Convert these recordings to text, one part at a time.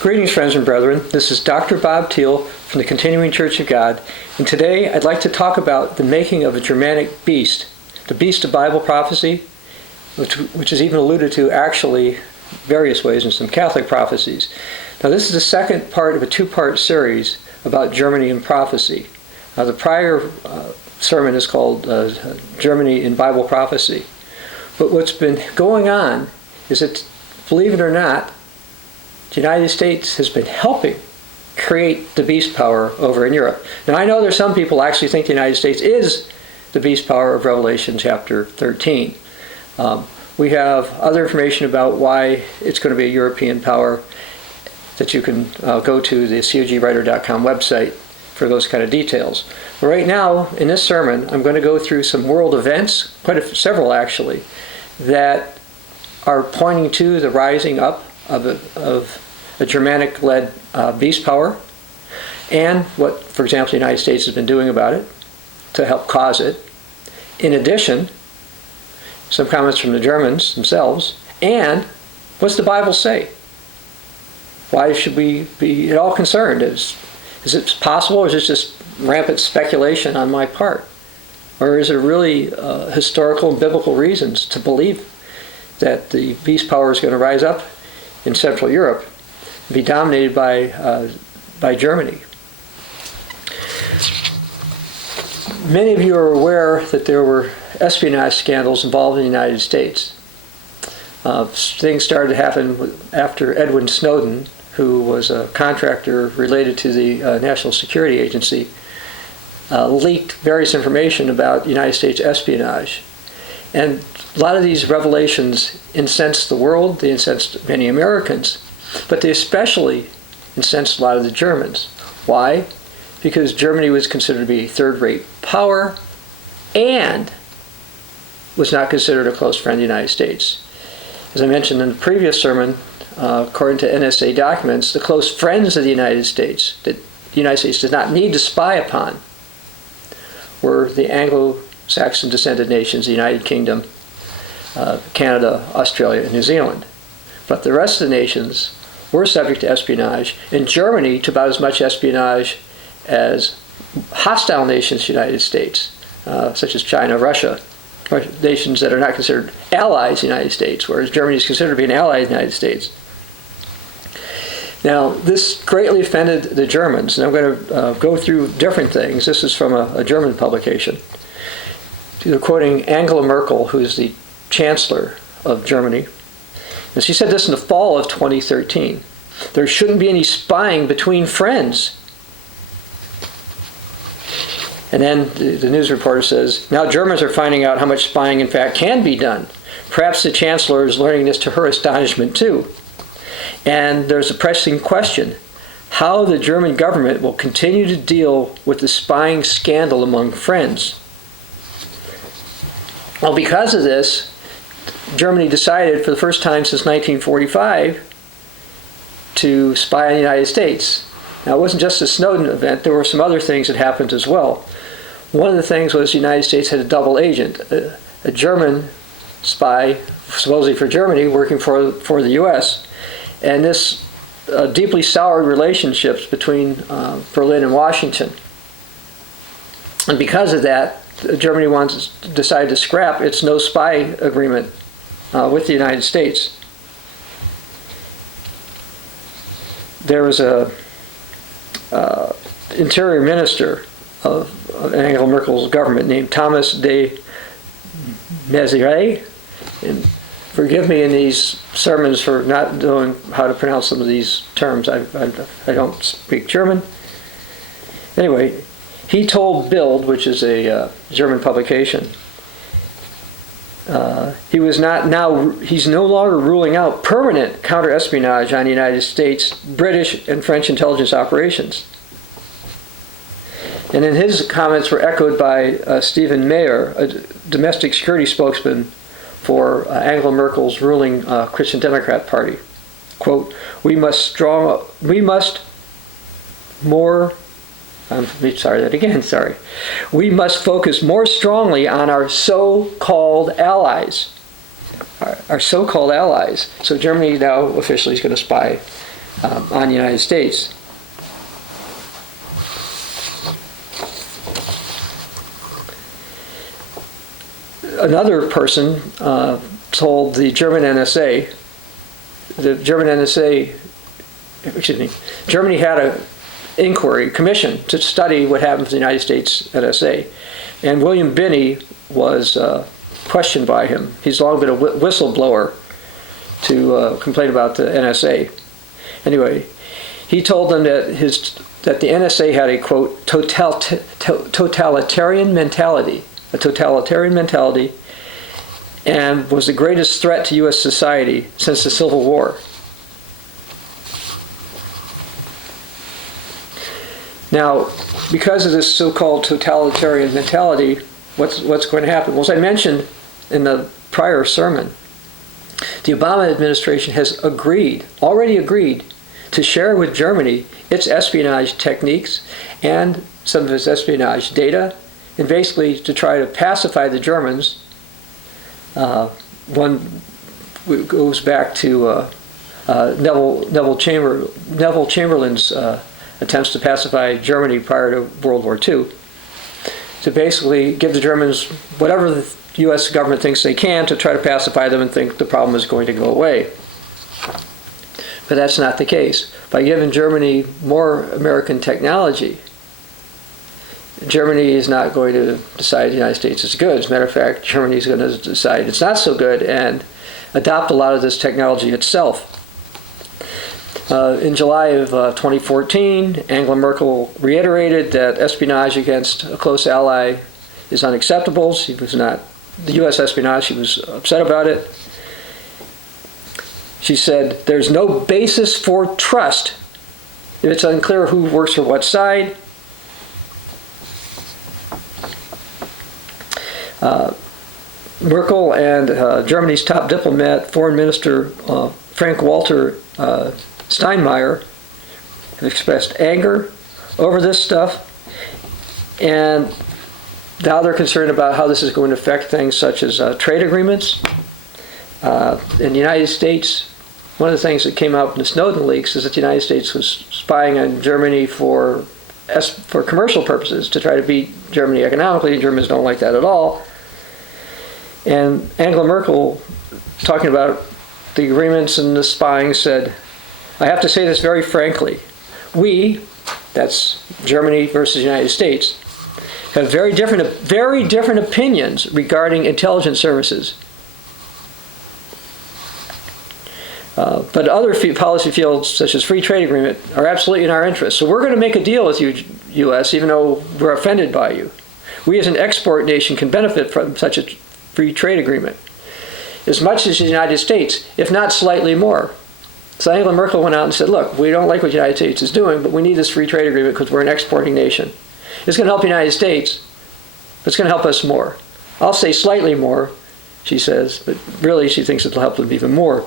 Greetings, friends and brethren. This is Dr. Bob Thiel from the Continuing Church of God, and today I'd like to talk about the making of a Germanic beast, the beast of Bible prophecy, which is even alluded to actually various ways in some Catholic prophecies. Now, this is the second part of a two-part series about Germany and prophecy. The prior sermon is called Germany in Bible Prophecy. But what's been going on is that, believe it or not, the United States has been helping create the beast power over in Europe. Now, I know there's some people actually think the United States is the beast power of Revelation chapter 13. We have other information about why it's going to be a European power that you can go to the cogwriter.com website for those kind of details. But right now, in this sermon, I'm going to go through some world events, several actually, that are pointing to the rising up of a Germanic-led beast power, and what, for example, the United States has been doing about it to help cause it. In addition, some comments from the Germans themselves, and what's the Bible say? Why should we be at all concerned? Is it possible, or is it just rampant speculation on my part? Or is there really historical and biblical reasons to believe that the beast power is going to rise up in Central Europe and be dominated by Germany? Many of you are aware that there were espionage scandals involved in the United States. Things started to happen after Edwin Snowden, who was a contractor related to the National Security Agency, leaked various information about United States espionage. And a lot of these revelations incensed the world, they incensed many Americans, but they especially incensed a lot of the Germans. Why? Because Germany was considered to be a third-rate power and was not considered a close friend of the United States. As I mentioned in the previous sermon, according to NSA documents, the close friends of the United States that the United States did not need to spy upon were the Anglo-Saxon descended nations, the United Kingdom, Canada, Australia, and New Zealand. But the rest of the nations were subject to espionage, and Germany to about as much espionage as hostile nations to the United States, such as China, Russia, or nations that are not considered allies of the United States, whereas Germany is considered to be an ally of the United States. Now, this greatly offended the Germans, and I'm going to go through different things. This is from a German publication. They're quoting Angela Merkel, who is the Chancellor of Germany. And she said this in the fall of 2013. There shouldn't be any spying between friends. And then the news reporter says, now Germans are finding out how much spying in fact can be done. Perhaps the Chancellor is learning this to her astonishment too. And there's a pressing question, how the German government will continue to deal with the spying scandal among friends. Well, because of this, Germany decided for the first time since 1945 to spy on the United States. Now, it wasn't just a Snowden event. There were some other things that happened as well. One of the things was the United States had a double agent, a German spy, supposedly for Germany, working for the U.S. And this deeply soured relationships between Berlin and Washington. And because of that, Germany decided to scrap its no spy agreement with the United States. There was a interior minister of Angela Merkel's government named Thomas de Maizière. And forgive me in these sermons for not knowing how to pronounce some of these terms. I don't speak German. Anyway, he told Bild, which is a German publication, he's no longer ruling out permanent counter-espionage on the United States, British, and French intelligence operations. And then his comments were echoed by Stephen Mayer, a domestic security spokesman for Angela Merkel's ruling Christian Democrat Party. Quote, we must focus more strongly on our so-called allies. Our so-called allies. So Germany now officially is going to spy on the United States. Another person told the German NSA, Germany had an inquiry commission to study what happened to the United States NSA. And William Binney was questioned by him. He's long been a whistleblower to complain about the NSA. Anyway, he told them that the NSA had a, quote, totalitarian mentality, and was the greatest threat to U.S. society since the Civil War. Now, because of this so-called totalitarian mentality, what's going to happen? Well, as I mentioned in the prior sermon, the Obama administration has already agreed to share with Germany its espionage techniques and some of its espionage data, and basically to try to pacify the Germans. One goes back to Neville Chamberlain's attempts to pacify Germany prior to World War II, to basically give the Germans whatever the U.S. government thinks they can to try to pacify them and think the problem is going to go away. But that's not the case. By giving Germany more American technology, Germany is not going to decide the United States is good. As a matter of fact, Germany is going to decide it's not so good and adopt a lot of this technology itself. In July of 2014, Angela Merkel reiterated that espionage against a close ally is unacceptable. She was not, the U.S. espionage, she was upset about it. She said, there's no basis for trust if it's unclear who works for what side. Merkel and Germany's top diplomat, Foreign Minister Frank-Walter Steinmeier, have expressed anger over this stuff, and now they're concerned about how this is going to affect things such as trade agreements. In the United States, one of the things that came out in the Snowden leaks is that the United States was spying on Germany for commercial purposes to try to beat Germany economically. The Germans don't like that at all. And Angela Merkel, talking about the agreements and the spying, said, I have to say this very frankly. We, that's Germany versus the United States, have very different opinions regarding intelligence services. But other policy fields, such as free trade agreement, are absolutely in our interest. So we're going to make a deal with you, U.S., even though we're offended by you. We as an export nation can benefit from such a free trade agreement as much as the United States, if not slightly more. So Angela Merkel went out and said, look, we don't like what the United States is doing, but we need this free trade agreement because we're an exporting nation. It's going to help the United States, but it's going to help us more. I'll say slightly more, she says, but really she thinks it'll help them even more.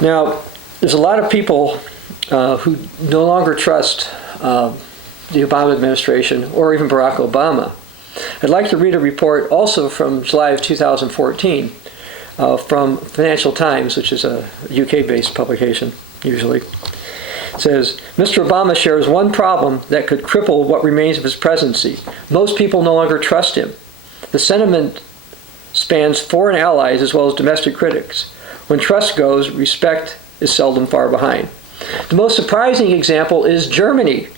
Now, there's a lot of people who no longer trust the Obama administration or even Barack Obama. I'd like to read a report also from July of 2014 from Financial Times, which is a UK-based publication, usually. It says, Mr. Obama shares one problem that could cripple what remains of his presidency. Most people no longer trust him. The sentiment spans foreign allies as well as domestic critics. When trust goes, respect is seldom far behind. The most surprising example is Germany.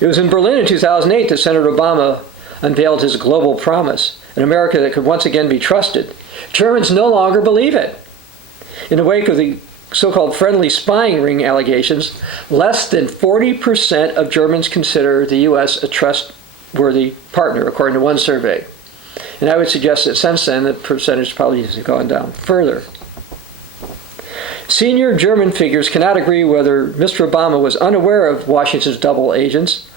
It was in Berlin in 2008 that Senator Obama unveiled his global promise, an America that could once again be trusted. Germans no longer believe it. In the wake of the so-called friendly spying ring allegations, less than 40% of Germans consider the U.S. a trustworthy partner, according to one survey. And I would suggest that since then, the percentage probably has gone down further. Senior German figures cannot agree whether Mr. Obama was unaware of Washington's double agents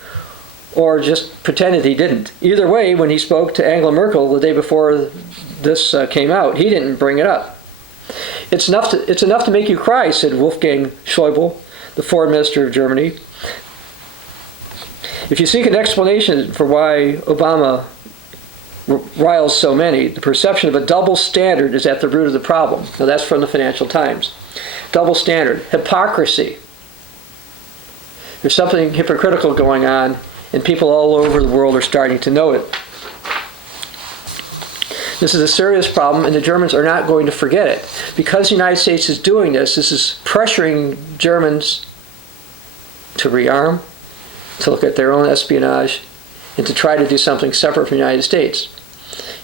or just pretended he didn't. Either way, when he spoke to Angela Merkel the day before this came out, he didn't bring it up. It's enough to make you cry, said Wolfgang Schäuble, the foreign minister of Germany. If you seek an explanation for why Obama riles so many. The perception of a double standard is at the root of the problem. Now that's from the Financial Times. Double standard. Hypocrisy. There's something hypocritical going on, and people all over the world are starting to know it. This is a serious problem, and the Germans are not going to forget it. Because the United States is doing this, this is pressuring Germans to rearm, to look at their own espionage, and to try to do something separate from the United States.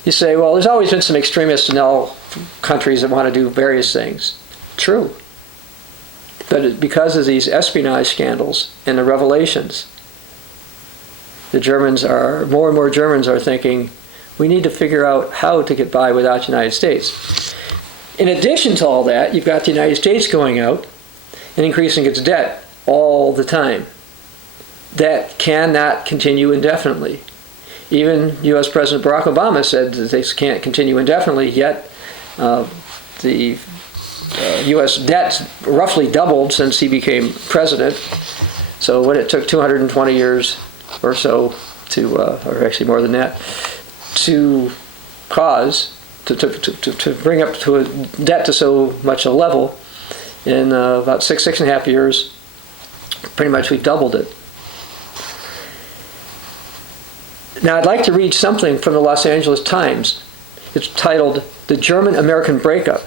You say, well, there's always been some extremists in all countries that want to do various things. True. But because of these espionage scandals and the revelations, more and more Germans are thinking, we need to figure out how to get by without the United States. In addition to all that, you've got the United States going out and increasing its debt all the time. That cannot continue indefinitely. Even U.S. President Barack Obama said that this can't continue indefinitely, yet the U.S. debt roughly doubled since he became president. So when it took 220 years or so or actually more than that, to bring up to a debt to so much a level, in about 6.5 years, pretty much we doubled it. Now I'd like to read something from the Los Angeles Times. It's titled, "The German-American Breakup."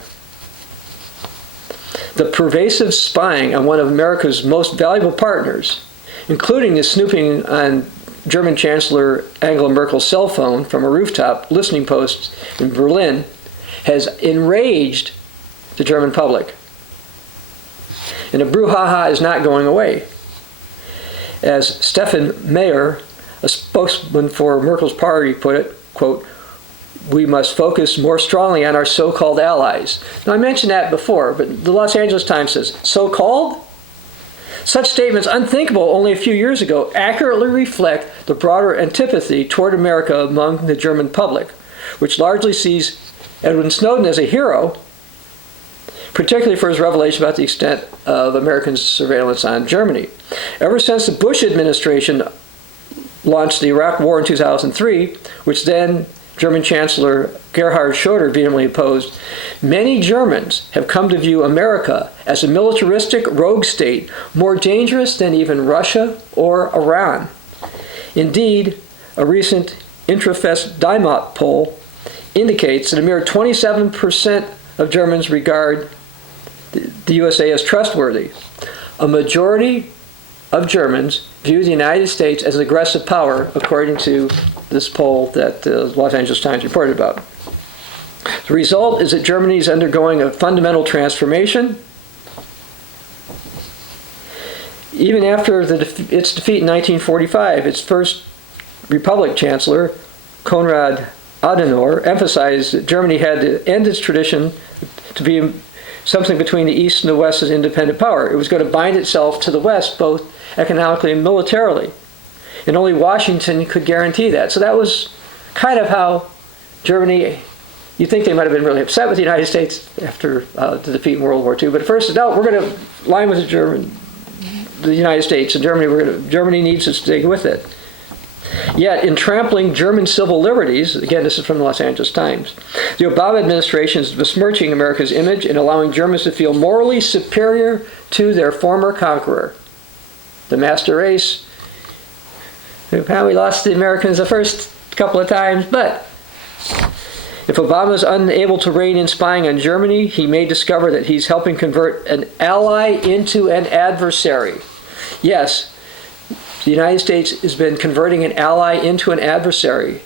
The pervasive spying on one of America's most valuable partners, including the snooping on German Chancellor Angela Merkel's cell phone from a rooftop listening post in Berlin, has enraged the German public. And the brouhaha is not going away. As Stefan Mayer, a spokesman for Merkel's party, put it, quote, "We must focus more strongly on our so-called allies." Now I mentioned that before, but the Los Angeles Times says, so-called? Such statements, unthinkable only a few years ago, accurately reflect the broader antipathy toward America among the German public, which largely sees Edward Snowden as a hero, particularly for his revelation about the extent of American surveillance on Germany. Ever since the Bush administration launched the Iraq War in 2003, which then German Chancellor Gerhard Schröder vehemently opposed, many Germans have come to view America as a militaristic rogue state more dangerous than even Russia or Iran. Indeed, a recent Intrafest Dymot poll indicates that a mere 27% of Germans regard the USA as trustworthy. A majority of Germans view the United States as an aggressive power, according to this poll that the Los Angeles Times reported about. The result is that Germany is undergoing a fundamental transformation. Even after its defeat in 1945, its first Republic Chancellor, Konrad Adenauer, emphasized that Germany had to end its tradition to be something between the East and the West as independent power. It was going to bind itself to the West, both economically and militarily. And only Washington could guarantee that. So that was kind of how Germany, you'd think they might have been really upset with the United States after the defeat in World War II. But at first, no, we're going to line with the United States, and Germany needs to stay with it. Yet, in trampling German civil liberties, again, this is from the Los Angeles Times, the Obama administration is besmirching America's image and allowing Germans to feel morally superior to their former conqueror. The master race, who probably lost the Americans the first couple of times, but if Obama is unable to rein in spying on Germany, he may discover that he's helping convert an ally into an adversary. Yes, the United States has been converting an ally into an adversary.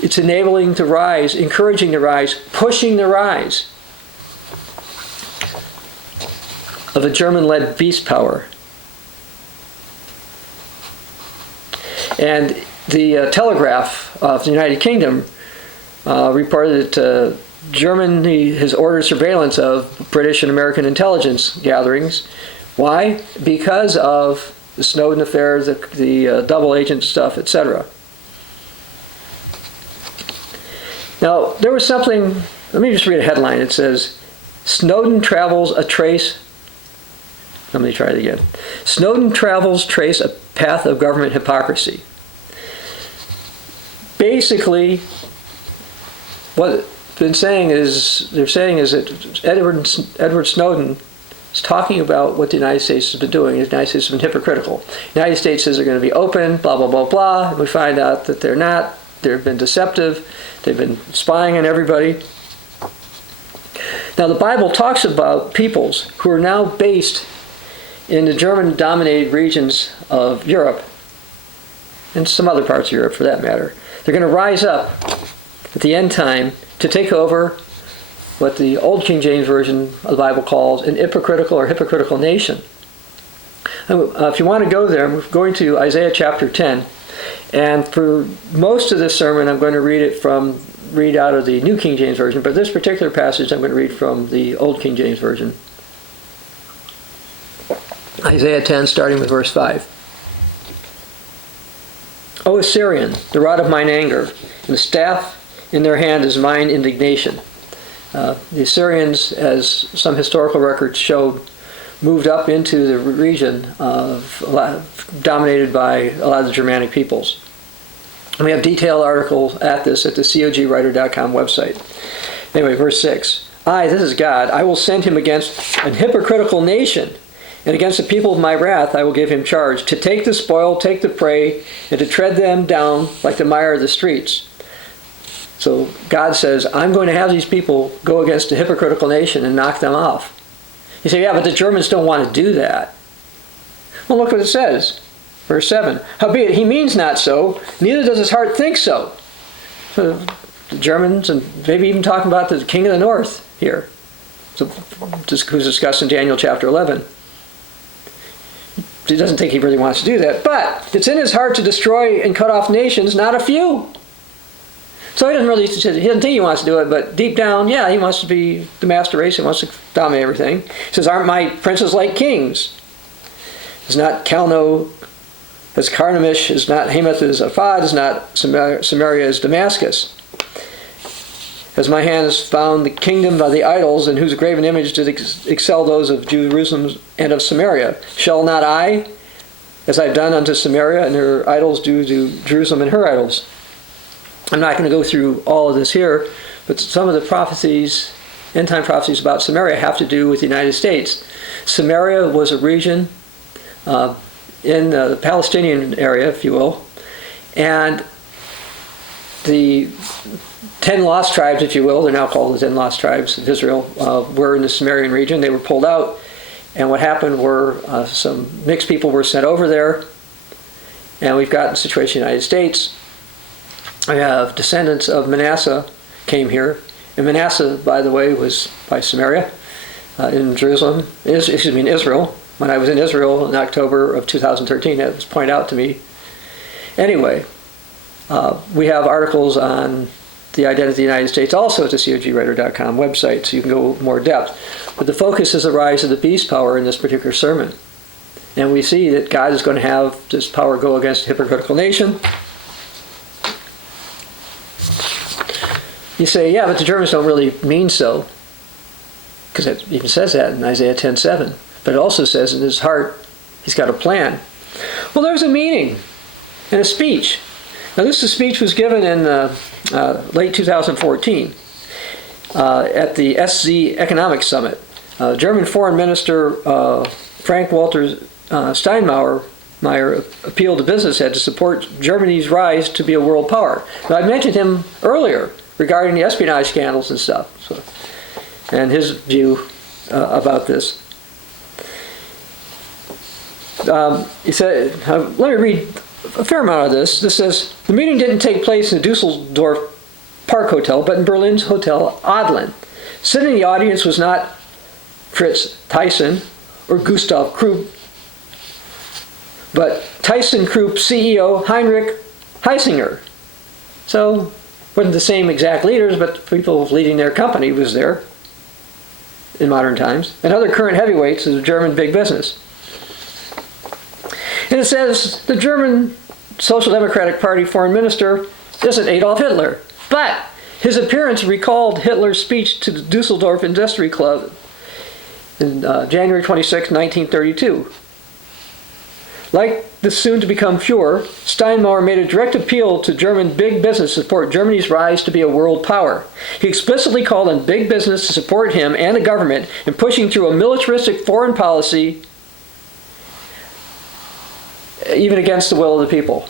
It's enabling the rise, encouraging the rise, pushing the rise of a German-led beast power. And the Telegraph of the United Kingdom reported that Germany has ordered surveillance of British and American intelligence gatherings. Why? Because of the Snowden affair, the double agent stuff, etc. Now, there was something, let me just read a headline. It says, Snowden travels a trace, let me try it again. Snowden travels trace a path of government hypocrisy. Basically, what they're saying is that Edward Snowden is talking about what the United States has been doing. The United States has been hypocritical. The United States says they're going to be open, blah, blah, blah, blah. And we find out that they're not. They've been deceptive. They've been spying on everybody. Now, the Bible talks about peoples who are now based in the German-dominated regions of Europe, and some other parts of Europe for that matter. They're going to rise up at the end time to take over what the Old King James Version of the Bible calls an hypocritical nation. If you want to go there, I'm going to Isaiah chapter 10. And for most of this sermon, I'm going to read out of the New King James Version. But this particular passage, I'm going to read from the Old King James Version. Isaiah 10, starting with verse 5. O Assyrian, the rod of mine anger, and the staff in their hand is mine indignation. The Assyrians, as some historical records showed, moved up into the region dominated by a lot of the Germanic peoples. And we have detailed articles at this at the cogwriter.com website. Anyway, verse 6. I, this is God, I will send him against an hypocritical nation, and against the people of my wrath I will give him charge, to take the spoil, take the prey, and to tread them down like the mire of the streets. So God says, I'm going to have these people go against a hypocritical nation and knock them off. You say, yeah, but the Germans don't want to do that. Well, look what it says. Verse 7. Howbeit, he means not so, neither does his heart think so. So the Germans, and maybe even talking about the king of the north here, who's discussed in Daniel chapter 11. He doesn't think he really wants to do that, but it's in his heart to destroy and cut off nations, not a few. So he doesn't think he wants to do it, but deep down, yeah, he wants to be the master race. He wants to dominate everything. He says, aren't my princes like kings? Is not Calno as Carnamish, is not Hamath as Ephod, is not Samaria as Damascus. As my hands found the kingdom by the idols, in whose graven image did excel those of Jerusalem and of Samaria, shall not I, as I've done unto Samaria and her idols, do to Jerusalem and her idols? I'm not going to go through all of this here, but some of the prophecies, end-time prophecies about Samaria, have to do with the United States. Samaria was a region in the Palestinian area, if you will, and the 10 lost tribes, if you will, they're now called the 10 lost tribes of Israel, were in the Sumerian region. They were pulled out, and what happened were some mixed people were sent over there, and we've got the situation in the United States. We have descendants of Manasseh came here, and Manasseh, by the way, was by Samaria in Jerusalem, in Israel. When I was in Israel in October of 2013, that was pointed out to me. Anyway, we have articles on the identity of the United States also at the cogwriter.com website, so you can go more depth. But the focus is the rise of the beast power in this particular sermon. And we see that God is going to have this power go against a hypocritical nation. You say, yeah, but the Germans don't really mean so, because it even says that in Isaiah 10:7. But it also says in his heart, he's got a plan. Well, there's a meaning and a speech. Now, this speech was given in late 2014 at the SZ Economic Summit. German Foreign Minister Frank-Walter Steinmeier appealed to business heads to support Germany's rise to be a world power. Now, I mentioned him earlier regarding the espionage scandals and stuff, and his view about this. He said, let me read a fair amount of this. This says, the meeting didn't take place in the Dusseldorf Park Hotel, but in Berlin's Hotel Adlon. Sitting in the audience was not Fritz Thyssen or Gustav Krupp, but ThyssenKrupp CEO Heinrich Heisinger. So, wasn't the same exact leaders, but people leading their company was there in modern times, and other current heavyweights of German big business. And it says the German Social Democratic Party foreign minister isn't Adolf Hitler, but his appearance recalled Hitler's speech to the Dusseldorf Industry Club in January 26, 1932. Like the soon-to-become Fuhrer, Steinmauer made a direct appeal to German big business to support Germany's rise to be a world power. He explicitly called on big business to support him and the government in pushing through a militaristic foreign policy, even against the will of the people.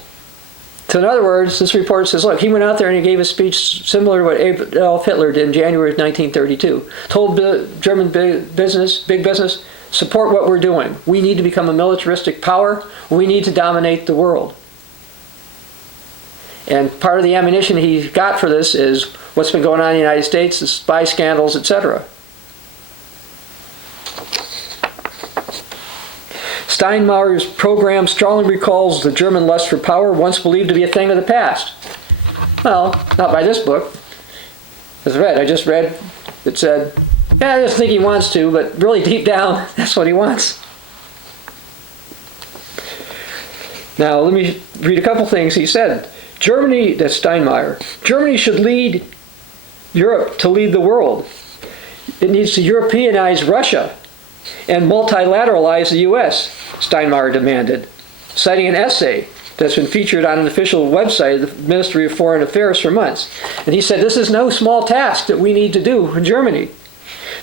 So in other words, this report says, look, he went out there and he gave a speech similar to what Adolf Hitler did in January of 1932. Told German big business, support what we're doing. We need to become a militaristic power. We need to dominate the world. And part of the ammunition he got for this is what's been going on in the United States, the spy scandals, etc. Steinmauer's program strongly recalls the German lust for power, once believed to be a thing of the past. Well, not by this book. I just read, it said, yeah, I just think he wants to, but really deep down, that's what he wants. Now, let me read a couple things he said. Germany, that's Steinmeier, Germany should lead Europe to lead the world. It needs to Europeanize Russia and multilateralize the U.S., Steinmeier demanded, citing an essay that's been featured on an official website of the Ministry of Foreign Affairs for months. And he said, this is no small task that we need to do in Germany.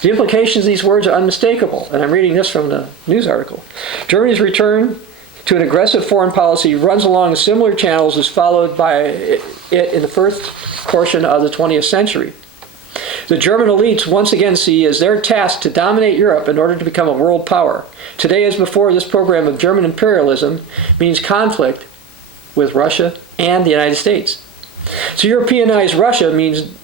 The implications of these words are unmistakable, and I'm reading this from the news article. Germany's return to an aggressive foreign policy runs along similar channels as followed by it in the first portion of the 20th century. The German elites once again see as their task to dominate Europe in order to become a world power. Today as before, this program of German imperialism means conflict with Russia and the United States. To Europeanize Russia means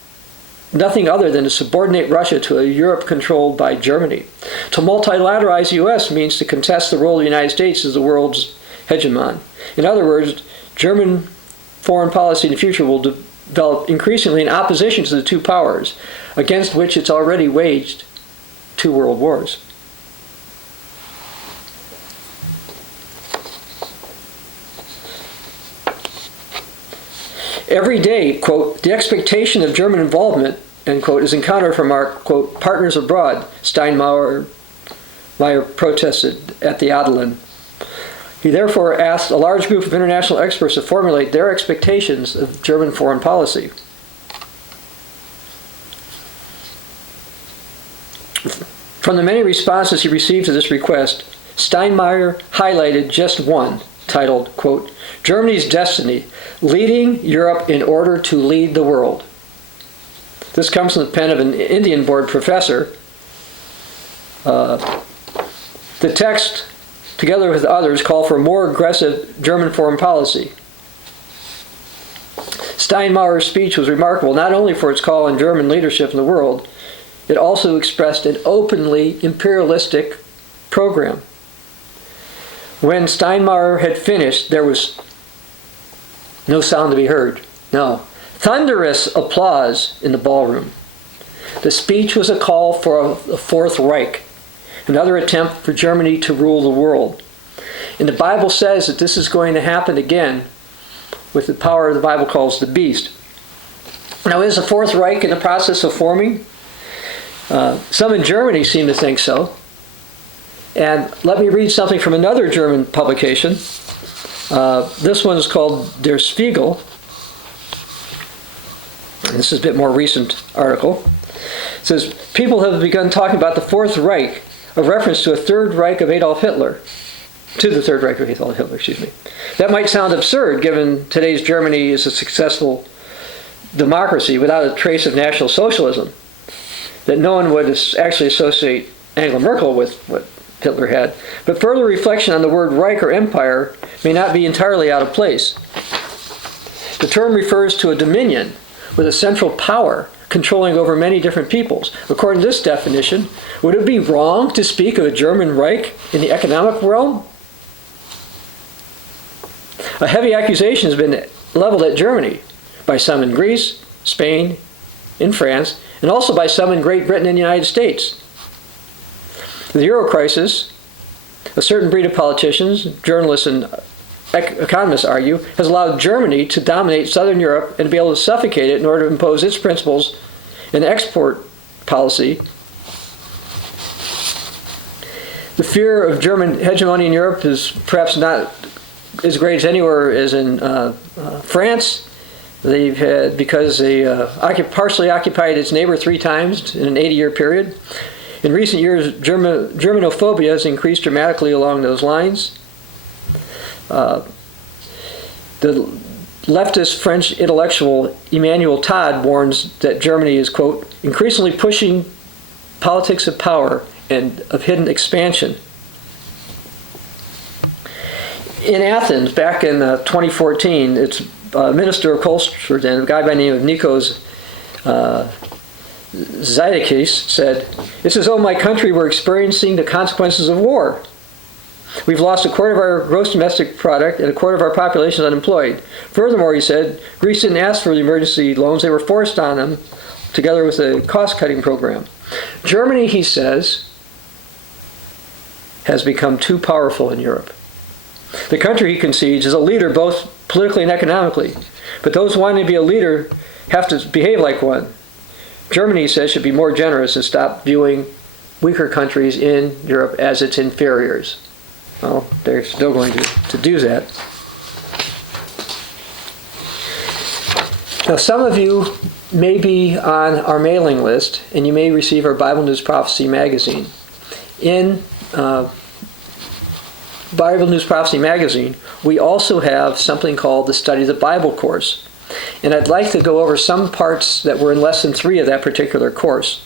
nothing other than to subordinate Russia to a Europe controlled by Germany. To multilateralize the U.S. means to contest the role of the United States as the world's hegemon. In other words, German foreign policy in the future will develop increasingly in opposition to the two powers, against which it's already waged 2 world wars. Every day, quote, the expectation of German involvement, end quote, is encountered from our, quote, partners abroad, Steinmeier protested at the Adelin. He therefore asked a large group of international experts to formulate their expectations of German foreign policy. From the many responses he received to this request, Steinmeier highlighted just one, titled, quote, Germany's Destiny, Leading Europe in Order to Lead the World. This comes from the pen of an Indian board professor. The text, together with others, call for a more aggressive German foreign policy. Steinmeier's speech was remarkable not only for its call on German leadership in the world, it also expressed an openly imperialistic program. When Steinmeier had finished, there was no sound to be heard. No. Thunderous applause in the ballroom. The speech was a call for a Fourth Reich, another attempt for Germany to rule the world. And the Bible says that this is going to happen again with the power the Bible calls the beast. Now, is the Fourth Reich in the process of forming? Some in Germany seem to think so. And let me read something from another German publication. This one is called Der Spiegel. This is a bit more recent article. It says, people have begun talking about the Fourth Reich, a reference to a Third Reich of Adolf Hitler. To the Third Reich of Adolf Hitler, excuse me. That might sound absurd given today's Germany is a successful democracy without a trace of National Socialism, that no one would actually associate Angela Merkel with what Hitler had. But further reflection on the word Reich or empire may not be entirely out of place. The term refers to a dominion with a central power controlling over many different peoples. According to this definition, would it be wrong to speak of a German Reich in the economic realm? A heavy accusation has been leveled at Germany by some in Greece, Spain, in France, and also by some in Great Britain and the United States. The Euro crisis, a certain breed of politicians, journalists, and economists argue, has allowed Germany to dominate Southern Europe and to be able to suffocate it in order to impose its principles in export policy. The fear of German hegemony in Europe is perhaps not as great as anywhere as in France. They've had, because they partially occupied its neighbor 3 times in an 80-year period. In recent years, Germanophobia has increased dramatically along those lines. The leftist French intellectual Emmanuel Todd warns that Germany is, quote, increasingly pushing politics of power and of hidden expansion. In Athens, back in 2014, its Minister of Culture, a guy by the name of Nikos Zydakis, said, "It's as though my country were experiencing the consequences of war. We've lost a quarter of our gross domestic product and a quarter of our population is unemployed. Furthermore," he said, "Greece didn't ask for the emergency loans. They were forced on them, together with a cost-cutting program. Germany," he says, "has become too powerful in Europe. The country," he concedes, "is a leader both politically and economically. But those wanting to be a leader have to behave like one. Germany," he says, "should be more generous and stop viewing weaker countries in Europe as its inferiors." Well, they're still going to do that. Now, some of you may be on our mailing list, and you may receive our Bible News Prophecy magazine. In Bible News Prophecy magazine, we also have something called the Study the Bible course. And I'd like to go over some parts that were in Lesson 3 of that particular course.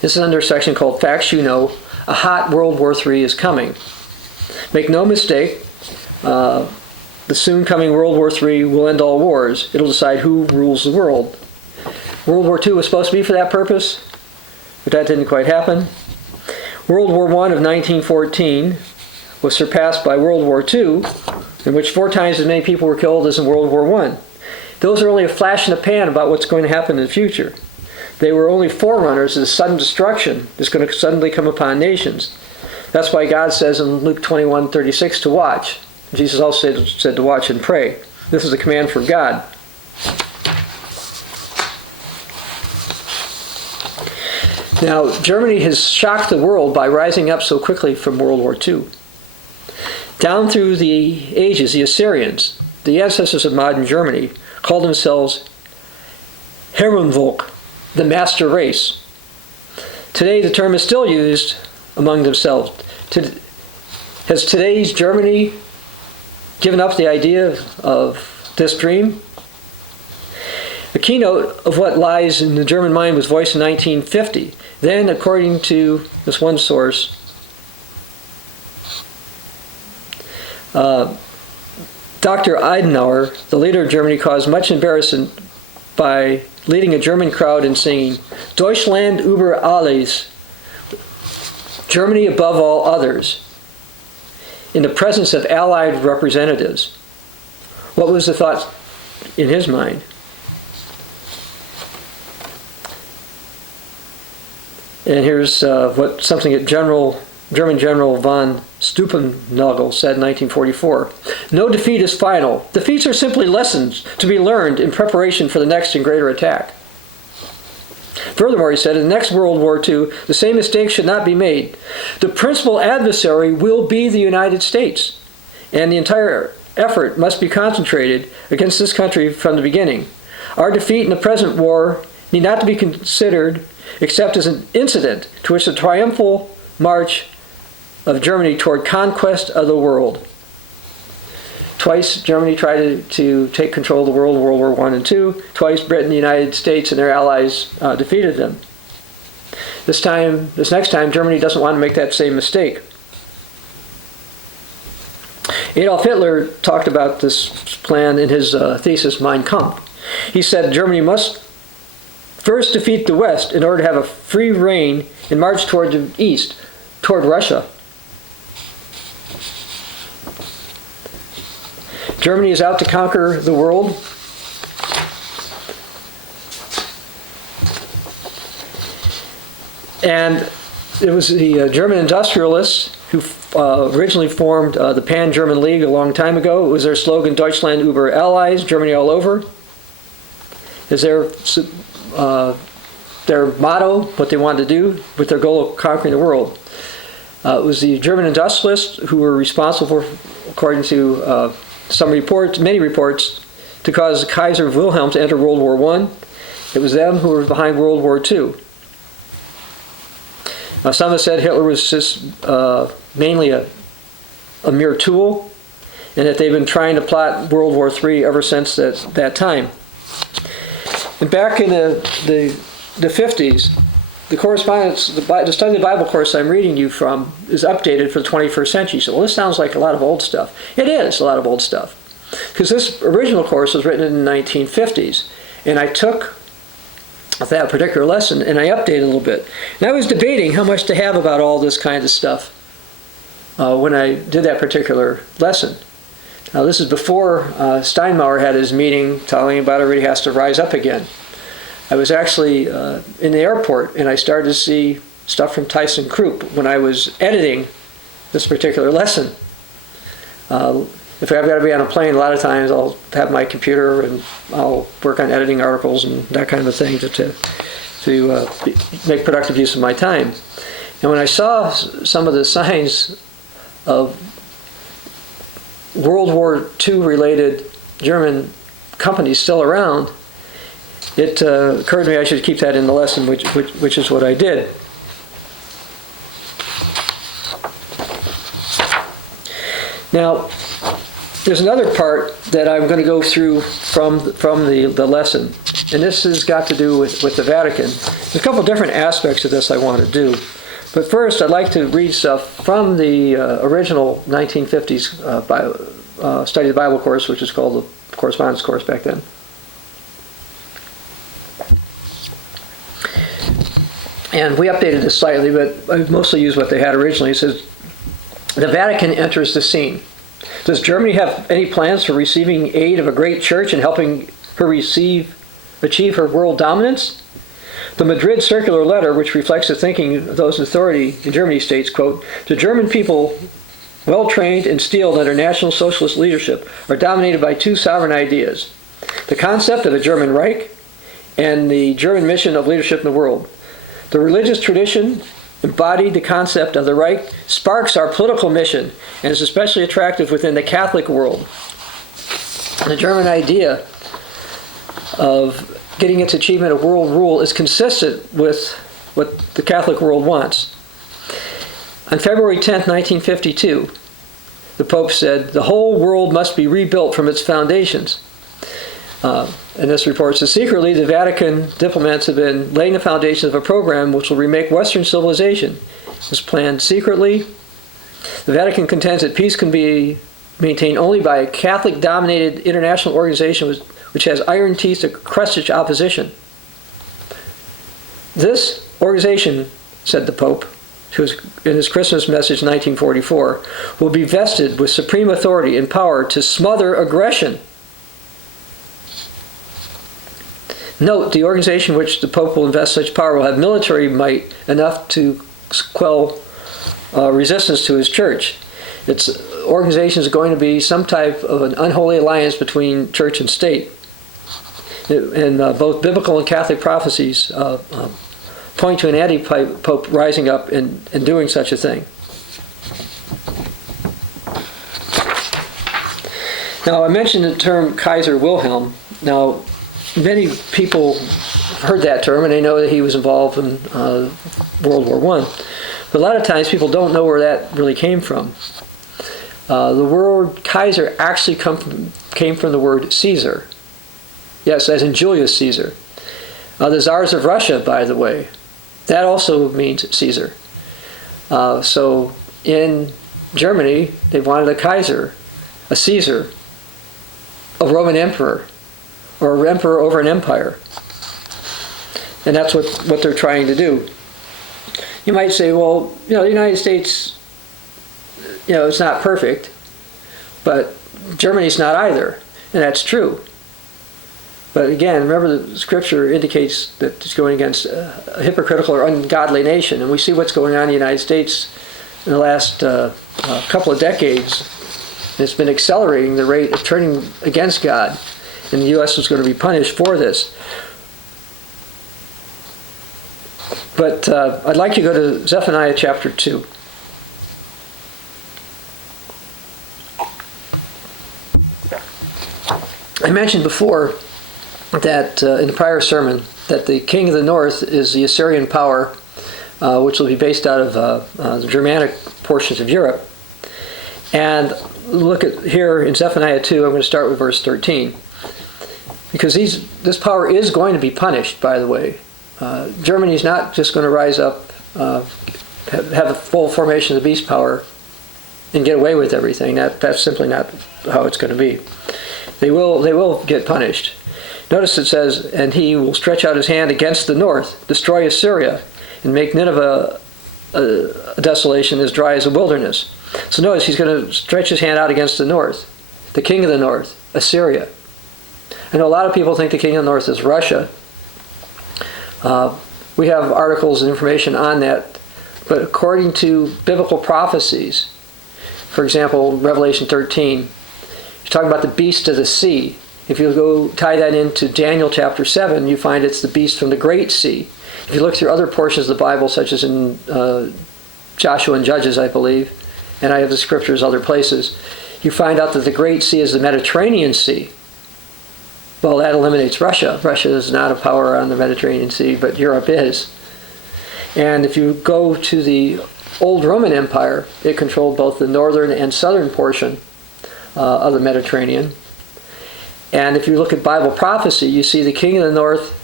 This is under a section called Facts You Know. A hot World War III is coming. Make no mistake, the soon coming World War III will end all wars. It'll decide who rules the world. World War II was supposed to be for that purpose, but that didn't quite happen. World War I of 1914 was surpassed by World War II, in which 4 times as many people were killed as in World War I. Those are only a flash in the pan about what's going to happen in the future. They were only forerunners of the sudden destruction that's going to suddenly come upon nations. That's why God says in Luke 21:36 to watch. Jesus also said to watch and pray. This is a command from God. Now, Germany has shocked the world by rising up so quickly from World War II. Down through the ages, the Assyrians, the ancestors of modern Germany, called themselves Herrenvolk, the master race. Today, the term is still used among themselves. Has today's Germany given up the idea of this dream? A keynote of what lies in the German mind was voiced in 1950. Then, according to this one source, Dr. Adenauer, the leader of Germany, caused much embarrassment by leading a German crowd in singing Deutschland über alles, Germany above all others, in the presence of Allied representatives. What was the thought in his mind? And here's something that German General von Steubenagel said in 1944. "No defeat is final. Defeats are simply lessons to be learned in preparation for the next and greater attack." Furthermore, he said, in the next World War II, the same mistake should not be made. The principal adversary will be the United States, and the entire effort must be concentrated against this country from the beginning. Our defeat in the present war need not to be considered except as an incident to which the triumphal march of Germany toward conquest of the world. Twice Germany tried to take control of the world in World War I and II. Twice Britain, the United States, and their allies defeated them. This next time, Germany doesn't want to make that same mistake. Adolf Hitler talked about this plan in his thesis Mein Kampf. He said Germany must first defeat the West in order to have a free reign and march toward the East, toward Russia. Germany is out to conquer the world. And it was the German industrialists who originally formed the Pan-German League a long time ago. It was their slogan, Deutschland über alles, Germany all over. Is their motto, what they wanted to do with their goal of conquering the world. It was the German industrialists who were responsible for, according to some reports, many reports, to cause Kaiser Wilhelm to enter World War I. It was them who were behind World War II. Some have said Hitler was just mainly a mere tool, and that they've been trying to plot World War III ever since that time. And back in the 50s, the correspondence, the study of the Bible course I'm reading you from is updated for the 21st century. So, well, this sounds like a lot of old stuff. It is a lot of old stuff. Because this original course was written in the 1950s. And I took that particular lesson and I updated a little bit. And I was debating how much to have about all this kind of stuff when I did that particular lesson. Now, this is before Steinmauer had his meeting telling about everybody has to rise up again. I was actually in the airport, and I started to see stuff from Tyson Krupp when I was editing this particular lesson. If I've got to be on a plane, a lot of times I'll have my computer and I'll work on editing articles and that kind of a thing to make productive use of my time. And when I saw some of the signs of World War II related German companies still around, it occurred to me I should keep that in the lesson, which is what I did. Now, there's another part that I'm going to go through from the lesson, and this has got to do with the Vatican. There's a couple different aspects of this I want to do. But first, I'd like to read stuff from the original 1950s Study of the Bible course, which is called the Correspondence Course back then. And we updated this slightly, but I mostly used what they had originally. It says, the Vatican enters the scene. Does Germany have any plans for receiving aid of a great church and helping her achieve her world dominance? The Madrid circular letter, which reflects the thinking of those in authority in Germany, states, quote, the German people, well trained and steeled under National Socialist leadership, are dominated by two sovereign ideas: the concept of a German Reich and the German mission of leadership in the world. The religious tradition embodied the concept of the Reich sparks our political mission and is especially attractive within the Catholic world. The German idea of getting its achievement of world rule is consistent with what the Catholic world wants. On February 10th, 1952, the Pope said, the whole world must be rebuilt from its foundations. And this report says, secretly, the Vatican diplomats have been laying the foundations of a program which will remake Western civilization. It was planned secretly. The Vatican contends that peace can be maintained only by a Catholic-dominated international organization which has iron teeth to crush such opposition. This organization, said the Pope, in his Christmas message in 1944, will be vested with supreme authority and power to smother aggression. Note, the organization which the Pope will invest such power will have military might enough to quell resistance to his church. Its organization is going to be some type of an unholy alliance between church and state. And both biblical and Catholic prophecies point to an anti-pope rising up and doing such a thing. Now, I mentioned the term Kaiser Wilhelm. Now, many people heard that term and they know that he was involved in World War I. But a lot of times people don't know where that really came from. The word Kaiser actually came from the word Caesar. Yes, as in Julius Caesar. The Tsars of Russia, by the way, that also means Caesar. So in Germany, they wanted a Kaiser, a Caesar, a Roman emperor, or an emperor over an empire. And that's what they're trying to do. You might say, well, the United States, it's not perfect, but Germany's not either. And that's true. But again, remember the scripture indicates that it's going against a hypocritical or ungodly nation. And we see what's going on in the United States in the last couple of decades. And it's been accelerating the rate of turning against God. And the U.S. is going to be punished for this. But I'd like you to go to Zephaniah chapter 2. mentioned before that in the prior sermon that the king of the north is the Assyrian power, which will be based out of the Germanic portions of Europe. And look at here in Zephaniah 2, I'm going to start with verse 13. Because this power is going to be punished, by the way. Germany's not just going to rise up, have a full formation of the beast power, and get away with everything. That's simply not how it's going to be. They will get punished. Notice it says, and he will stretch out his hand against the north, destroy Assyria, and make Nineveh a desolation as dry as a wilderness. So notice he's going to stretch his hand out against the north, the king of the north, Assyria. I know a lot of people think the king of the north is Russia. We have articles and information on that, but according to biblical prophecies, for example, Revelation 13, you're talking about the beast of the sea. If you go tie that into Daniel chapter 7, you find it's the beast from the great sea. If you look through other portions of the Bible, such as in Joshua and Judges, I believe, and I have the scriptures other places, you find out that the great sea is the Mediterranean Sea. Well, that eliminates Russia. Russia is not a power on the Mediterranean Sea, but Europe is. And if you go to the old Roman Empire, it controlled both the northern and southern portion of the Mediterranean. And if you look at Bible prophecy, you see the king of the north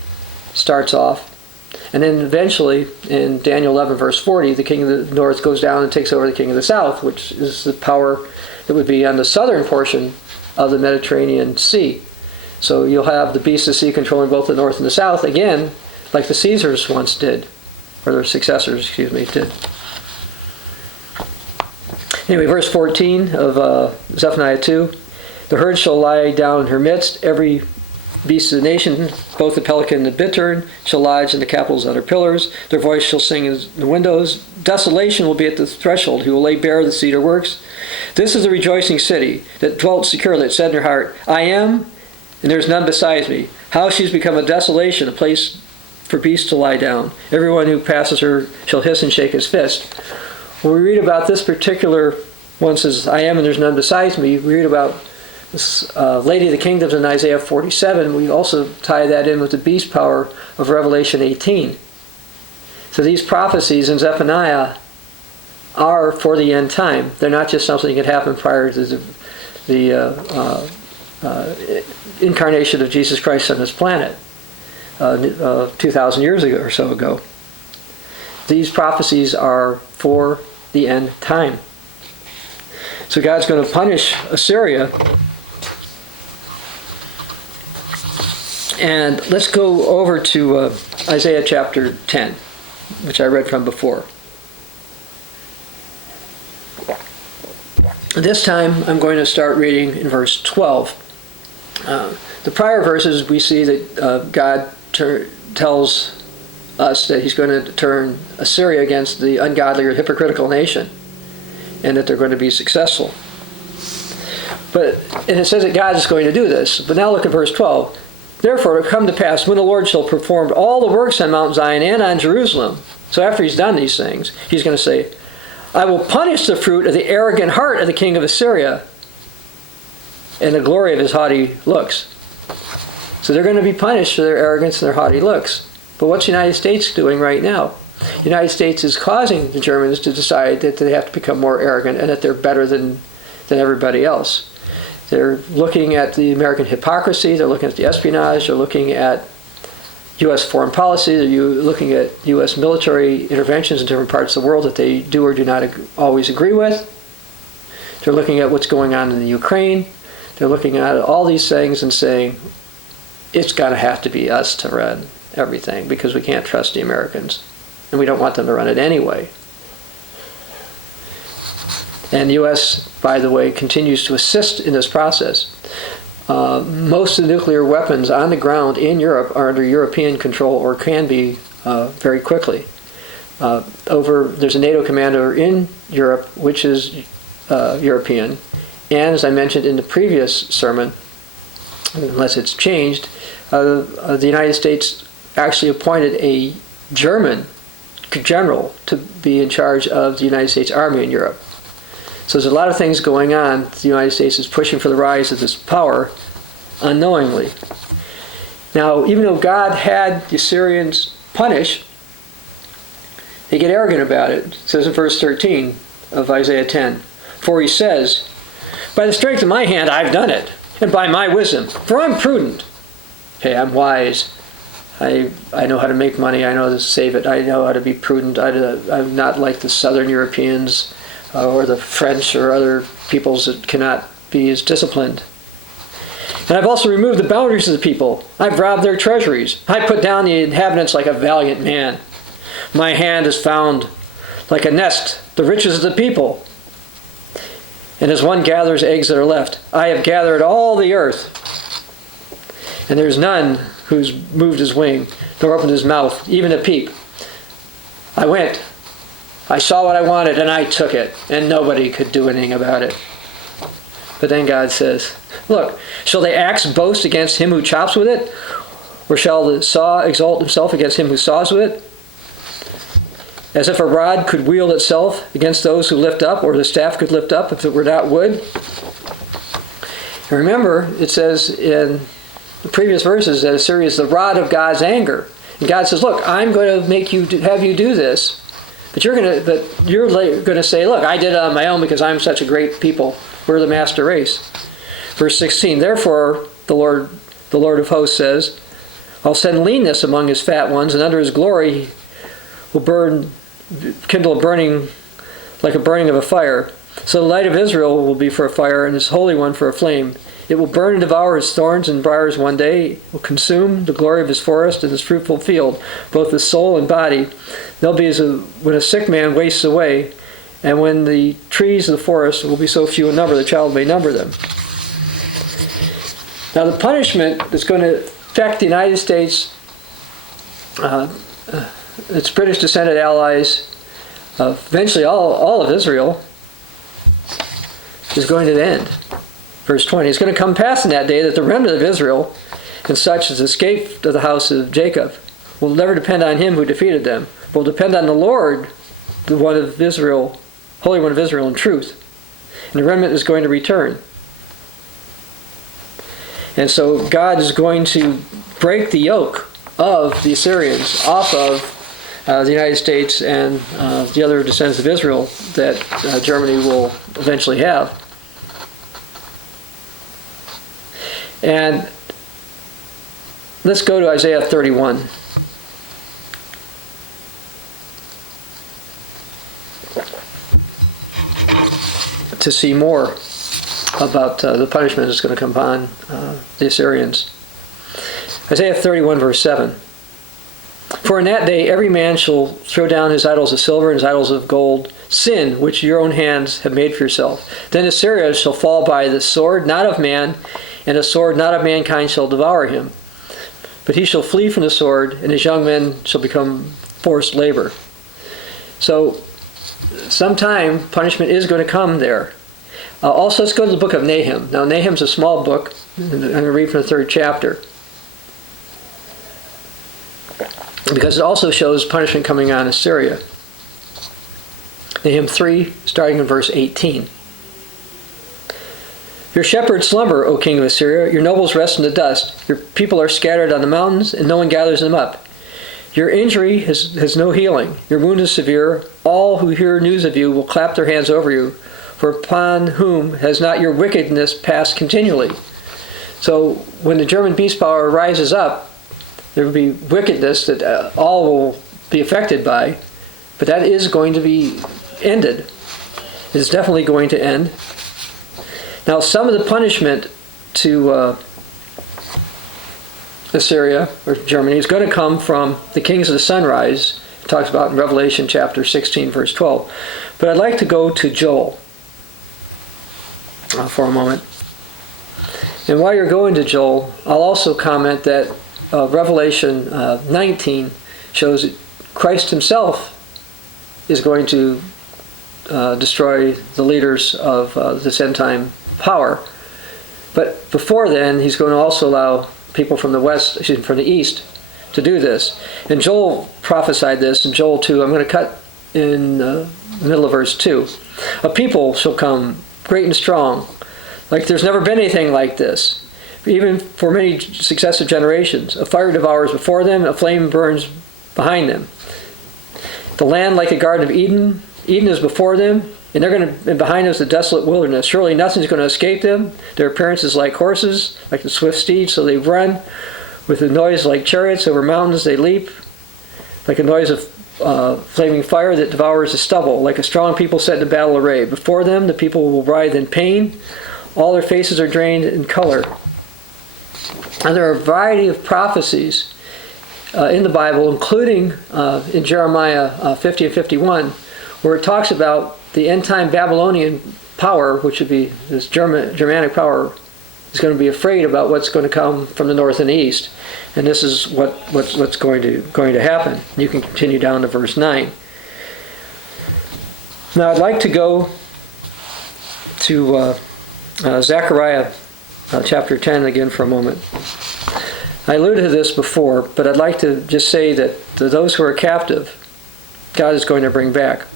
starts off, and then eventually, in Daniel 11, verse 40, the king of the north goes down and takes over the king of the south, which is the power that would be on the southern portion of the Mediterranean Sea. So you'll have the beast of the sea controlling both the north and the south, again, like the Caesars once did, or their successors, did. Anyway, verse 14 of Zephaniah 2, the herd shall lie down in her midst, every beast of the nation, both the pelican and the bittern, shall lodge in the capitals of their pillars. Their voice shall sing in the windows. Desolation will be at the threshold. He will lay bare the cedar works. This is the rejoicing city that dwelt securely, that said in her heart, I am, and there is none besides me. How she's become a desolation, a place for beasts to lie down. Everyone who passes her shall hiss and shake his fist. When we read about this particular one says, I am and there's none besides me, we read about this Lady of the Kingdoms in Isaiah 47. We also tie that in with the beast power of Revelation 18. So these prophecies in Zephaniah are for the end time. They're not just something that happened prior to the incarnation of Jesus Christ on this planet 2,000 years ago or so ago. These prophecies are for the end time. So God's going to punish Assyria. And let's go over to Isaiah chapter 10, which I read from before. This time I'm going to start reading in verse 12. The prior verses we see that God tells us that he's going to turn Assyria against the ungodly or hypocritical nation, and that they're going to be successful. And it says that God is going to do this. But now look at verse 12. Therefore it will come to pass when the Lord shall perform all the works on Mount Zion and on Jerusalem. So after he's done these things, he's going to say, I will punish the fruit of the arrogant heart of the king of Assyria and the glory of his haughty looks. So they're going to be punished for their arrogance and their haughty looks. But what's the United States doing right now? The United States is causing the Germans to decide that they have to become more arrogant and that they're better than everybody else. They're looking at the American hypocrisy, they're looking at the espionage, they're looking at U.S. foreign policy, they're looking at U.S. military interventions in different parts of the world that they do or do not always agree with. They're looking at what's going on in the Ukraine. They're looking at all these things and saying, it's got to have to be us to run everything because we can't trust the Americans. And we don't want them to run it anyway. And the U.S., by the way, continues to assist in this process. Most of the nuclear weapons on the ground in Europe are under European control or can be very quickly. There's a NATO commander in Europe which is European. And as I mentioned in the previous sermon, unless it's changed, the United States actually appointed a German general to be in charge of the United States Army in Europe. So there's a lot of things going on. The United States is pushing for the rise of this power unknowingly. Now, even though God had the Assyrians punished, they get arrogant about it. It says in verse 13 of Isaiah 10, "For he says, by the strength of my hand I've done it, and by my wisdom, for I'm prudent." Okay, I'm wise. I know how to make money. I know how to save it. I know how to be prudent. I'm not like the Southern Europeans or the French or other peoples that cannot be as disciplined. "And I've also removed the boundaries of the people. I've robbed their treasuries. I put down the inhabitants like a valiant man. My hand has found like a nest the riches of the people. And as one gathers eggs that are left, I have gathered all the earth. And there's none who's moved his wing, nor opened his mouth, even to peep. I went, I saw what I wanted, and I took it, and nobody could do anything about it." But then God says, "Look, shall the axe boast against him who chops with it? Or shall the saw exalt himself against him who saws with it? As if a rod could wield itself against those who lift up, or the staff could lift up if it were not wood." And remember, it says in the previous verses that Assyria is the rod of God's anger. And God says, "Look, I'm going to have you do this, but you're going to say, 'Look, I did it on my own because I'm such a great people. We're the master race.'" Verse 16, "Therefore, the Lord of hosts says, I'll send leanness among his fat ones, and under his glory will kindle a burning like a burning of a fire. So the light of Israel will be for a fire, and his Holy One for a flame. It will burn and devour his thorns and briars one day. It will consume the glory of his forest and his fruitful field, both his soul and body. They'll be as when a sick man wastes away, and when the trees of the forest will be so few in number, the child may number them." Now the punishment that's going to affect the United States, its British descended allies, eventually all of Israel, is going to end. Verse 20, "It's going to come past in that day that the remnant of Israel, and such as escaped of the house of Jacob, will never depend on him who defeated them, but will depend on the Lord, the one of Israel, Holy One of Israel in truth. And the remnant is going to return." And so God is going to break the yoke of the Assyrians off of the United States and the other descendants of Israel that Germany will eventually have. And let's go to Isaiah 31. To see more about the punishment that's going to come upon the Assyrians. Isaiah 31 verse 7. "For in that day every man shall throw down his idols of silver and his idols of gold, sin which your own hands have made for yourself. Then Assyria shall fall by the sword not of man, and a sword not of mankind shall devour him. But he shall flee from the sword, and his young men shall become forced labor." So sometime punishment is going to come there. Also, let's go to the book of Nahum. Now, Nahum's a small book. I'm going to read from the 3rd chapter. Because it also shows punishment coming on Assyria. Nahum 3, starting in verse 18. "Your shepherds slumber, O king of Assyria. Your nobles rest in the dust. Your people are scattered on the mountains, and no one gathers them up. Your injury has no healing. Your wound is severe. All who hear news of you will clap their hands over you. For upon whom has not your wickedness passed continually?" So when the German beast power rises up, there will be wickedness that all will be affected by, but that is going to be ended. It is definitely going to end. Now, some of the punishment to Assyria, or Germany, is going to come from the kings of the sunrise. It talks about in Revelation chapter 16, verse 12. But I'd like to go to Joel for a moment. And while you're going to Joel, I'll also comment that Revelation 19 shows that Christ himself is going to destroy the leaders of this end time power. But before then, he's going to also allow people from from the east to do this. And Joel prophesied this in Joel 2. I'm going to cut in the middle of verse 2. "A people shall come, great and strong, like there's never been anything like this. even for many successive generations. A fire devours before them, a flame burns behind them. The land like a garden of Eden. Eden is before them, and behind them is the desolate wilderness. Surely nothing's going to escape them. Their appearance is like horses, like the swift steeds, so they run. With a noise like chariots over mountains they leap, like a noise of flaming fire that devours the stubble, like a strong people set in battle array. Before them the people will writhe in pain. All their faces are drained in color. And there are a variety of prophecies in the Bible, including in Jeremiah 50 and 51, where it talks about the end-time Babylonian power, which would be this Germanic power, is going to be afraid about what's going to come from the north and east. And this is what's going to happen. You can continue down to verse 9. Now I'd like to go to Zechariah chapter 10 again for a moment. I alluded to this before, but I'd like to just say that those who are captive, God is going to bring back.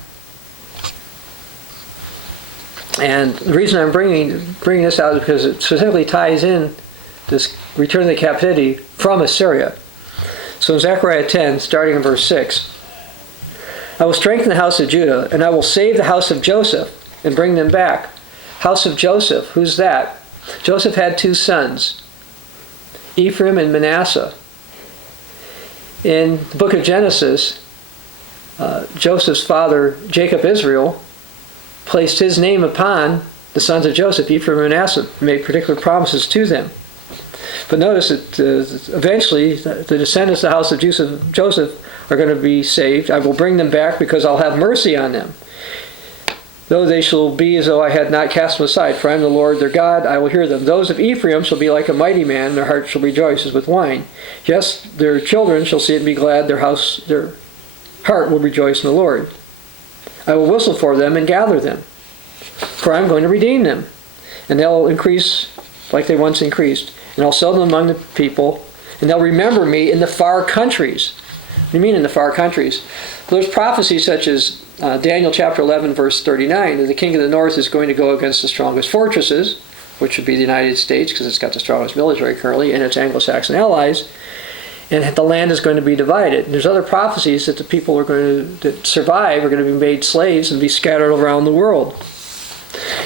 And the reason I'm bringing this out is because it specifically ties in this return of the captivity from Assyria. So in Zechariah 10, starting in verse 6, I will strengthen the house of Judah, and I will save the house of Joseph, and bring them back. House of Joseph, who's that? Joseph had two sons, Ephraim and Manasseh. In the book of Genesis, Joseph's father, Jacob Israel, placed his name upon the sons of Joseph, Ephraim and Manasseh, made particular promises to them. But notice that eventually the descendants of the house of Joseph are going to be saved. I will bring them back because I'll have mercy on them. Though they shall be as though I had not cast them aside, for I am the Lord their God, I will hear them. Those of Ephraim shall be like a mighty man, and their heart shall rejoice as with wine. Yes, their children shall see it and be glad, their heart will rejoice in the Lord. I will whistle for them and gather them, for I am going to redeem them, and they'll increase like they once increased. And I'll sell them among the people, and they'll remember me in the far countries. What do you mean in the far countries? Well, there's prophecies such as Daniel chapter 11, verse 39, that the king of the north is going to go against the strongest fortresses, which would be the United States, because it's got the strongest military currently, and its Anglo-Saxon allies, and the land is going to be divided. And there's other prophecies that the people that survive are going to be made slaves and be scattered around the world.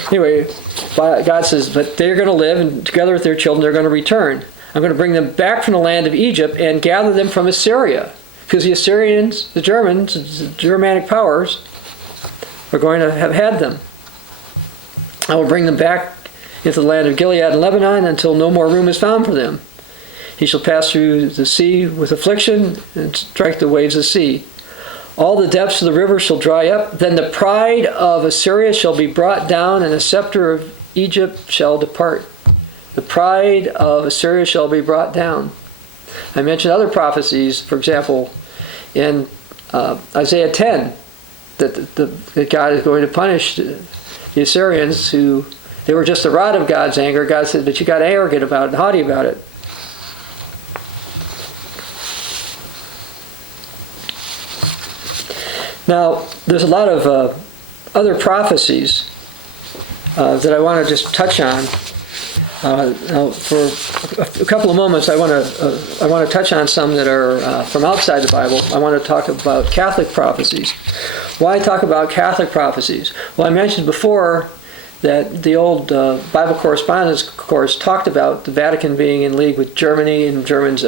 Anyway, God says, but they're going to live, and together with their children, they're going to return. I'm going to bring them back from the land of Egypt and gather them from Assyria. Because the Assyrians, the Germans, the Germanic powers, are going to have had them. I will bring them back into the land of Gilead and Lebanon until no more room is found for them. He shall pass through the sea with affliction and strike the waves of the sea. All the depths of the river shall dry up. Then the pride of Assyria shall be brought down, and the scepter of Egypt shall depart. The pride of Assyria shall be brought down. I mentioned other prophecies, for example, in Isaiah 10, that God is going to punish the Assyrians who, they were just the rod of God's anger. God said, but you got arrogant about it and haughty about it. Now, there's a lot of other prophecies that I want to just touch on. Now, for a couple of moments, I want to touch on some that are from outside the Bible. I want to talk about Catholic prophecies. Why talk about Catholic prophecies? Well, I mentioned before that the old Bible correspondence course talked about the Vatican being in league with Germany and Germany's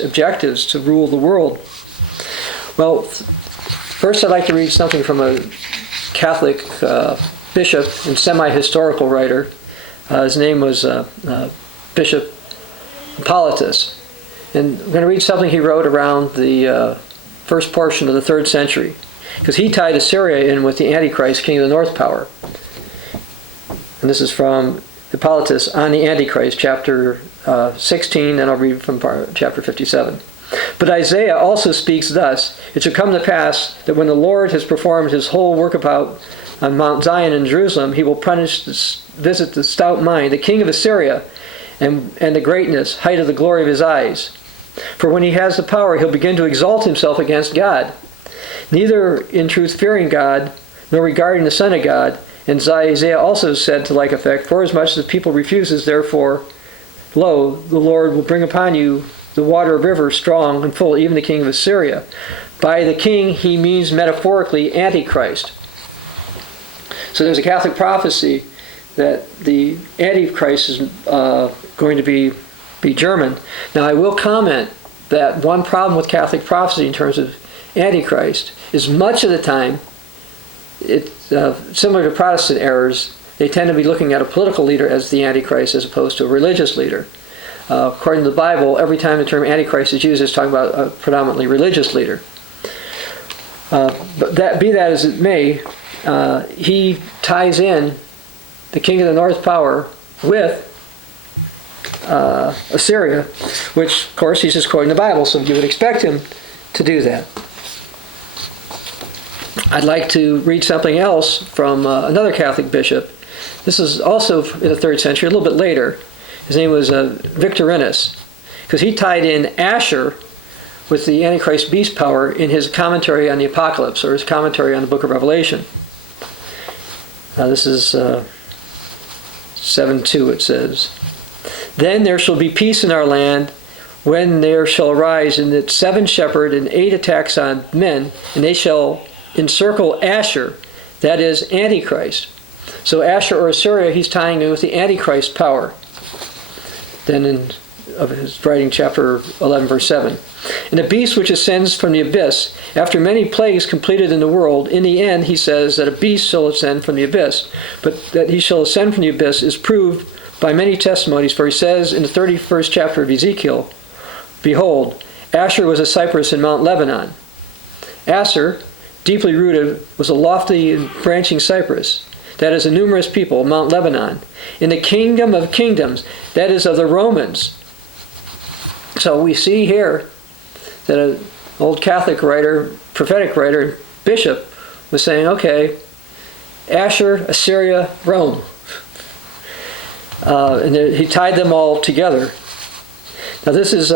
objectives to rule the world. Well, first I'd like to read something from a Catholic bishop and semi-historical writer. His name was Bishop Hippolytus. And I'm going to read something he wrote around the first portion of the 3rd century. Because he tied Assyria in with the Antichrist, king of the north power. And this is from Hippolytus on the Antichrist, chapter 16, and I'll read from chapter 57. But Isaiah also speaks thus, it shall come to pass that when the Lord has performed his whole work about on Mount Zion and Jerusalem, he will visit the stout mind, the king of Assyria, and the greatness, height of the glory of his eyes. For when he has the power, he'll begin to exalt himself against God, neither in truth fearing God, nor regarding the Son of God. And Isaiah also said to like effect, forasmuch as the people refuses, therefore lo, the Lord will bring upon you the water of river strong and full, even the king of Assyria. By the king, he means metaphorically Antichrist. So there's a Catholic prophecy that the Antichrist is going to be German. Now I will comment that one problem with Catholic prophecy in terms of Antichrist is much of the time, it's similar to Protestant errors, they tend to be looking at a political leader as the Antichrist as opposed to a religious leader. According to the Bible, every time the term Antichrist is used, it's talking about a predominantly religious leader. But be that as it may, he ties in the king of the north power with Assyria, which, of course, he's just quoting the Bible, so you would expect him to do that. I'd like to read something else from another Catholic bishop. This is also in the 3rd century, a little bit later. His name was Victorinus, because he tied in Asher with the Antichrist beast power in his commentary on the Apocalypse, or his commentary on the book of Revelation. This is 7:2, it says, "Then there shall be peace in our land, when there shall arise in it 7 shepherds and 8 attacks on men, and they shall encircle Asher," that is Antichrist. So Asher or Assyria, he's tying in with the Antichrist power. Then in of his writing, chapter 11, verse 7. "And the beast which ascends from the abyss, after many plagues completed in the world, in the end he says that a beast shall ascend from the abyss. But that he shall ascend from the abyss is proved by many testimonies, for he says in the 31st chapter of Ezekiel, 'Behold, Asher was a cypress in Mount Lebanon.' Asher, deeply rooted, was a lofty and branching cypress. That is a numerous people, Mount Lebanon. In the kingdom of kingdoms, that is of the Romans." So we see here that an old Catholic writer, prophetic writer, bishop, was saying, okay, Asher, Assyria, Rome. And he tied them all together. Now this is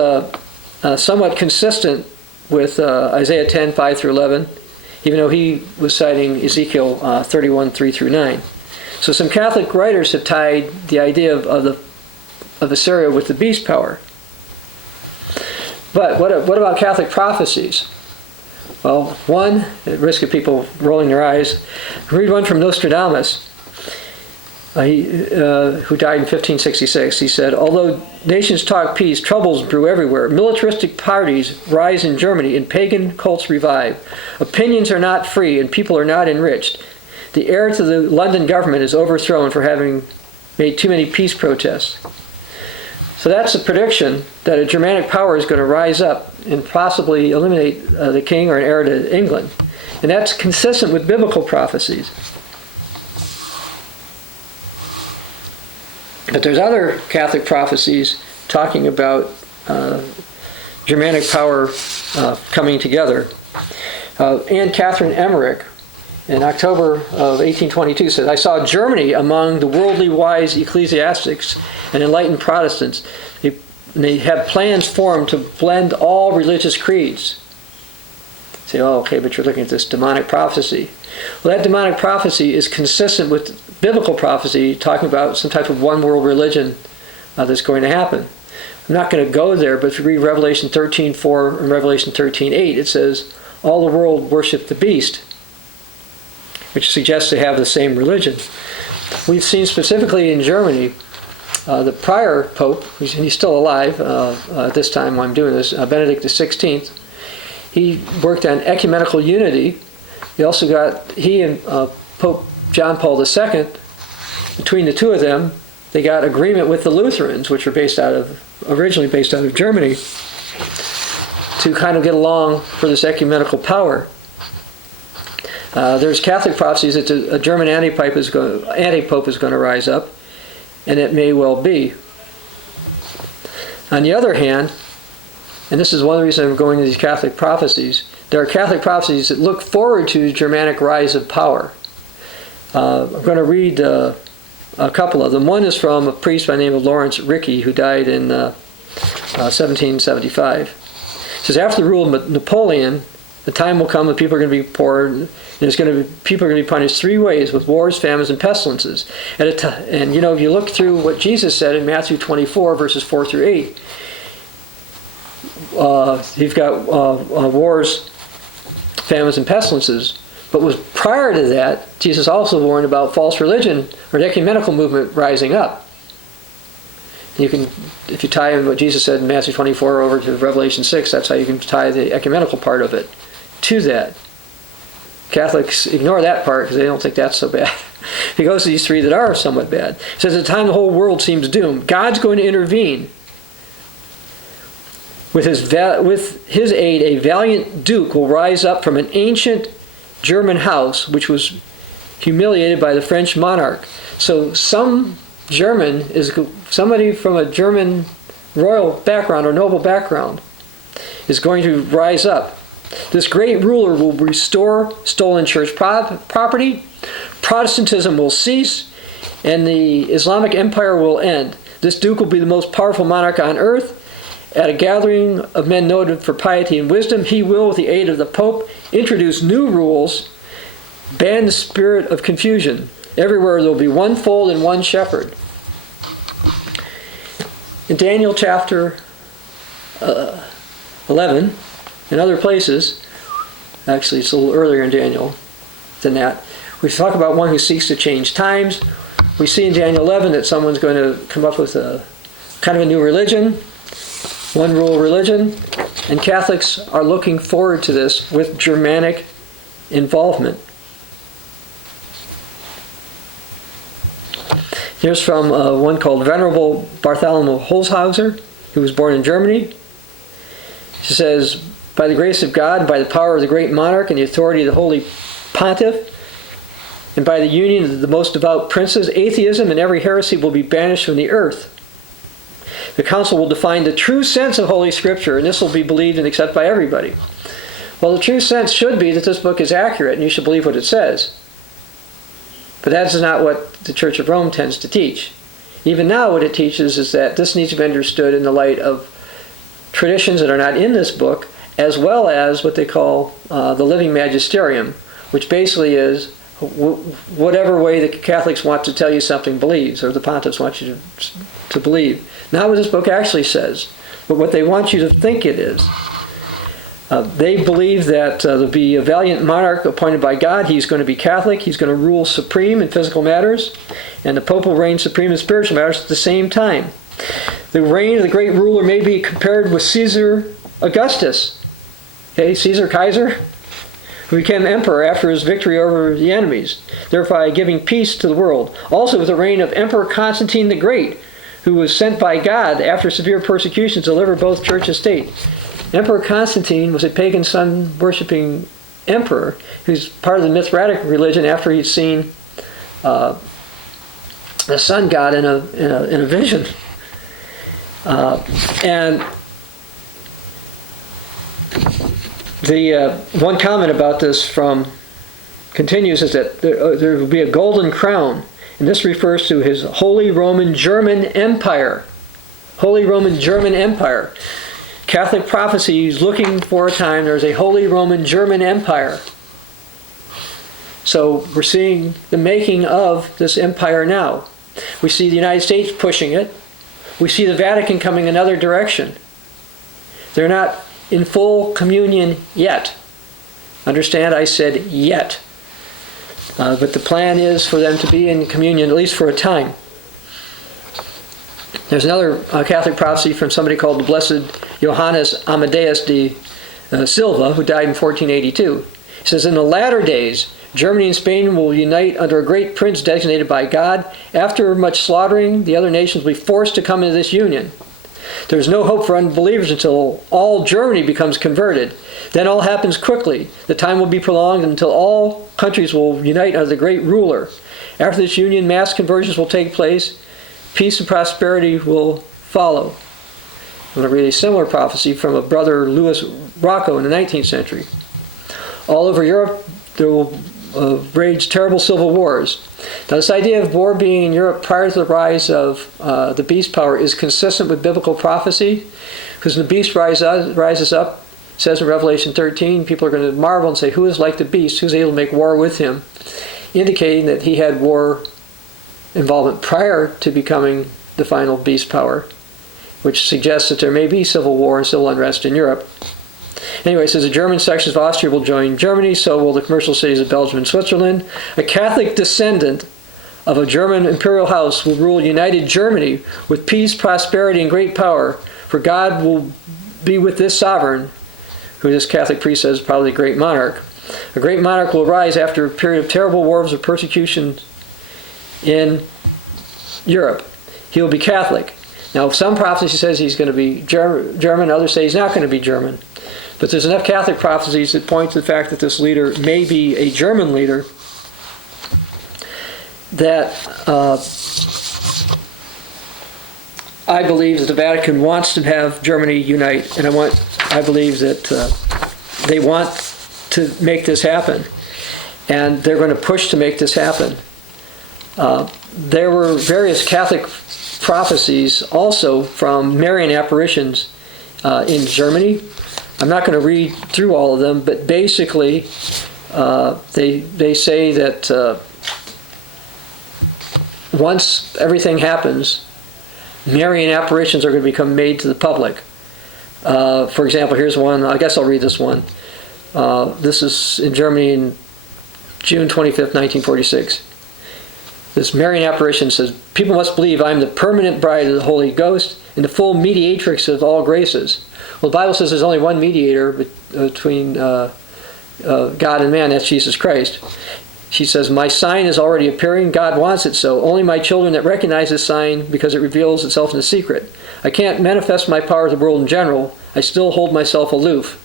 somewhat consistent with Isaiah 10, 5 through 11, even though he was citing Ezekiel 31, 3 through 9. So some Catholic writers have tied the idea of Assyria with the beast power. But what about Catholic prophecies? Well, one, at risk of people rolling their eyes, read one from Nostradamus, who died in 1566. He said, "Although nations talk peace, troubles brew everywhere. Militaristic parties rise in Germany, and pagan cults revive. Opinions are not free, and people are not enriched. The heir to the London government is overthrown for having made too many peace protests." So that's a prediction that a Germanic power is going to rise up and possibly eliminate the king or an heir to England. And that's consistent with biblical prophecies. But there's other Catholic prophecies talking about Germanic power coming together. Anne Catherine Emmerich, in October of 1822, said, "I saw Germany among the worldly wise ecclesiastics and enlightened Protestants. They have plans formed to blend all religious creeds." You say, oh, okay, but you're looking at this demonic prophecy. Well, that demonic prophecy is consistent with biblical prophecy, talking about some type of one world religion that's going to happen. I'm not going to go there, but if you read Revelation 13:4 and Revelation 13:8, it says, "All the world worship the beast," which suggests they have the same religion. We've seen specifically in Germany, the prior pope, he's still alive at this time when I'm doing this, Benedict XVI, he worked on ecumenical unity. He and Pope John Paul II, between the two of them, they got agreement with the Lutherans, which were originally based out of Germany, to kind of get along for this ecumenical power. There's Catholic prophecies that a German anti-pope is going to rise up, and it may well be. On the other hand, and this is one of the reasons I'm going to these Catholic prophecies, there are Catholic prophecies that look forward to the Germanic rise of power. I'm going to read a couple of them. One is from a priest by the name of Lawrence Rickey, who died in 1775. It says, "After the rule of Napoleon, The time will come when people are going to be poor, and people are going to be punished three ways: with wars, famines, and pestilences. And if you look through what Jesus said in Matthew 24, verses 4 through 8, you've got wars, famines, and pestilences. But was prior to that, Jesus also warned about false religion or the ecumenical movement rising up. You can, if you tie in what Jesus said in Matthew 24 over to Revelation 6, that's how you can tie the ecumenical part of it to that. Catholics ignore that part because they don't think that's so bad. He goes to these three that are somewhat bad. He says, at the time the whole world seems doomed, God's going to intervene. With his aid, a valiant duke will rise up from an ancient German house, which was humiliated by the French monarch. So some German is somebody from a German royal background or noble background is going to rise up. This great ruler will restore stolen church property, Protestantism will cease, and the Islamic Empire will end. This duke will be the most powerful monarch on earth. At a gathering of men noted for piety and wisdom, he will, with the aid of the Pope, introduce new rules, ban the spirit of confusion. Everywhere there will be one fold and one shepherd. In Daniel chapter 11, and other places, actually it's a little earlier in Daniel than that, we talk about one who seeks to change times. We see in Daniel 11 that someone's going to come up with a kind of a new religion, one rule religion, and Catholics are looking forward to this with Germanic involvement. Here's from one called Venerable Bartholomew Holzhauser, who was born in Germany. He says, by the grace of God, and by the power of the great monarch and the authority of the Holy Pontiff, and by the union of the most devout princes, atheism and every heresy will be banished from the earth. The Council will define the true sense of Holy Scripture, and this will be believed and accepted by everybody. Well, the true sense should be that this book is accurate, and you should believe what it says. But that is not what the Church of Rome tends to teach. Even now, what it teaches is that this needs to be understood in the light of traditions that are not in this book, as well as what they call the living magisterium, which basically is whatever way the Catholics want to tell you something believes, or the pontiffs want you to believe. Not what this book actually says, but what they want you to think it is. They believe that there'll be a valiant monarch appointed by God. He's going to be Catholic. He's going to rule supreme in physical matters, and the Pope will reign supreme in spiritual matters at the same time. The reign of the great ruler may be compared with Caesar Augustus. Okay, Caesar Kaiser, who became emperor after his victory over the enemies, thereby giving peace to the world. Also with the reign of Emperor Constantine the Great, who was sent by God after severe persecution to deliver both church and state. Emperor Constantine was a pagan sun-worshipping emperor who's part of the Mithratic religion after he'd seen the sun god in a vision. And the one comment about this continues is that there will be a golden crown, and this refers to his Holy Roman German Empire. Holy Roman German Empire. Catholic prophecy is looking for a time there's a Holy Roman German Empire. So we're seeing the making of this empire now. We see the United States pushing it. We see the Vatican coming another direction. They're not in full communion yet. Understand, I said yet. But the plan is for them to be in communion, at least for a time. There's another Catholic prophecy from somebody called the Blessed Johannes Amadeus de Silva, who died in 1482. He says, in the latter days, Germany and Spain will unite under a great prince designated by God. After much slaughtering, the other nations will be forced to come into this union. There's no hope for unbelievers until all Germany becomes converted. Then all happens quickly. The time will be prolonged until all countries will unite under the great ruler. After this union, mass conversions will take place. Peace and prosperity will follow. I'm going to read a similar prophecy from a brother Louis Rocco in the 19th century. All over Europe, there will rage terrible civil wars. Now, this idea of war being in Europe prior to the rise of the beast power is consistent with biblical prophecy, because when the beast rises up, It says in Revelation 13, people are going to marvel and say, who is like the beast? Who's able to make war with him? Indicating that he had war involvement prior to becoming the final beast power, which suggests that there may be civil war and civil unrest in Europe. Anyway, it says the German sections of Austria will join Germany, so will the commercial cities of Belgium and Switzerland. A Catholic descendant of a German imperial house will rule united Germany with peace, prosperity, and great power, for God will be with this sovereign, who this Catholic priest says is probably a great monarch. A great monarch will rise after a period of terrible wars or persecution in Europe. He will be Catholic. Now, some prophecy says he's going to be German, others say he's not going to be German. But there's enough Catholic prophecies that point to the fact that this leader may be a German leader that I believe that the Vatican wants to have Germany unite, and I believe that they want to make this happen, and they're going to push to make this happen. There were various Catholic prophecies also from Marian apparitions in Germany. I'm not going to read through all of them, but basically they say that once everything happens, Marian apparitions are going to become made to the public. For example, here's one. I guess I'll read this one. This is in Germany in June 25th, 1946. This Marian apparition says, people must believe I am the permanent bride of the Holy Ghost and the full mediatrix of all graces. Well, the Bible says there's only one mediator between God and man, that's Jesus Christ. She says, my sign is already appearing. God wants it so. Only my children that recognize this sign because it reveals itself in the secret. I can't manifest my power to the world in general. I still hold myself aloof.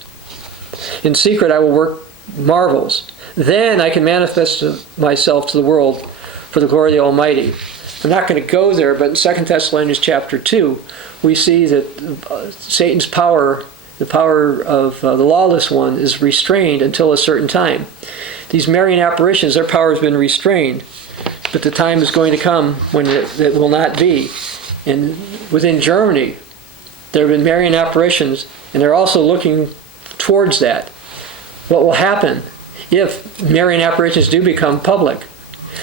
In secret, I will work marvels. Then I can manifest myself to the world for the glory of the Almighty. I'm not going to go there, but in 2 Thessalonians chapter 2, we see that Satan's power, the power of the lawless one, is restrained until a certain time. These Marian apparitions, their power has been restrained, but the time is going to come when it will not be. And within Germany, there have been Marian apparitions, and they're also looking towards that. What will happen if Marian apparitions do become public?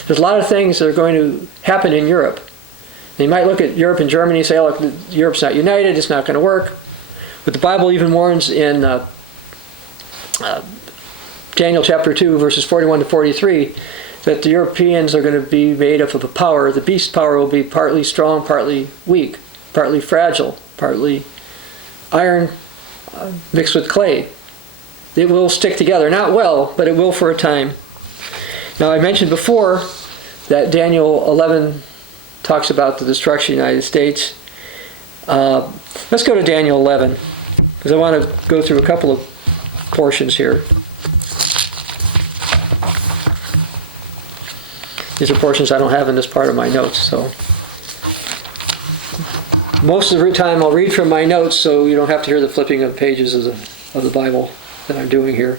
There's a lot of things that are going to happen in Europe. They might look at Europe and Germany and say, oh, look, Europe's not united, it's not going to work. But the Bible even warns in Daniel chapter 2, verses 41 to 43, that the Europeans are going to be made up of a power. The beast power will be partly strong, partly weak, partly fragile, partly iron mixed with clay. It will stick together. Not well, but it will for a time. Now, I mentioned before that Daniel 11 talks about the destruction of the United States. Let's go to Daniel 11, because I want to go through a couple of portions here. These are portions I don't have in this part of my notes, so most of the time I'll read from my notes, so you don't have to hear the flipping of pages of the Bible that I'm doing here.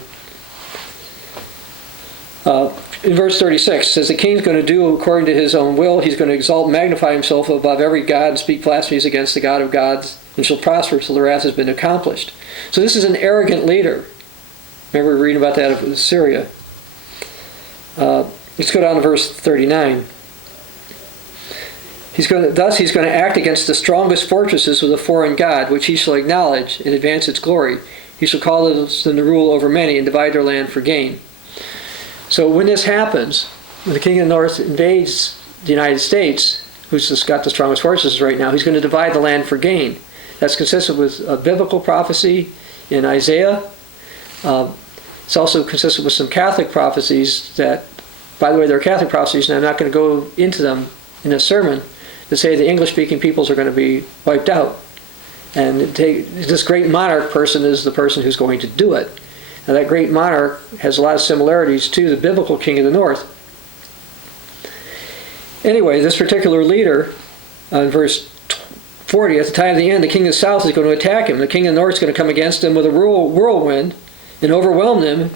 In verse 36, it says, the king's going to do according to his own will. He's going to exalt and magnify himself above every god and speak blasphemies against the God of gods, and shall prosper till the wrath has been accomplished. So this is an arrogant leader. Remember we read about that of Syria. Let's go down to verse 39. Thus he's going to act against the strongest fortresses with a foreign god, which he shall acknowledge and advance its glory. He shall call them to rule over many and divide their land for gain. So when this happens, when the king of the north invades the United States, who's just got the strongest forces right now, he's going to divide the land for gain. That's consistent with a biblical prophecy in Isaiah. It's also consistent with some Catholic prophecies that, by the way, they're Catholic prophecies, and I'm not going to go into them in this sermon, that say the English-speaking peoples are going to be wiped out. And this great monarch person is the person who's going to do it. Now that great monarch has a lot of similarities to the biblical king of the north. Anyway, this particular leader, in verse 40, at the time of the end, the king of the south is going to attack him. The king of the north is going to come against him with a whirlwind and overwhelm them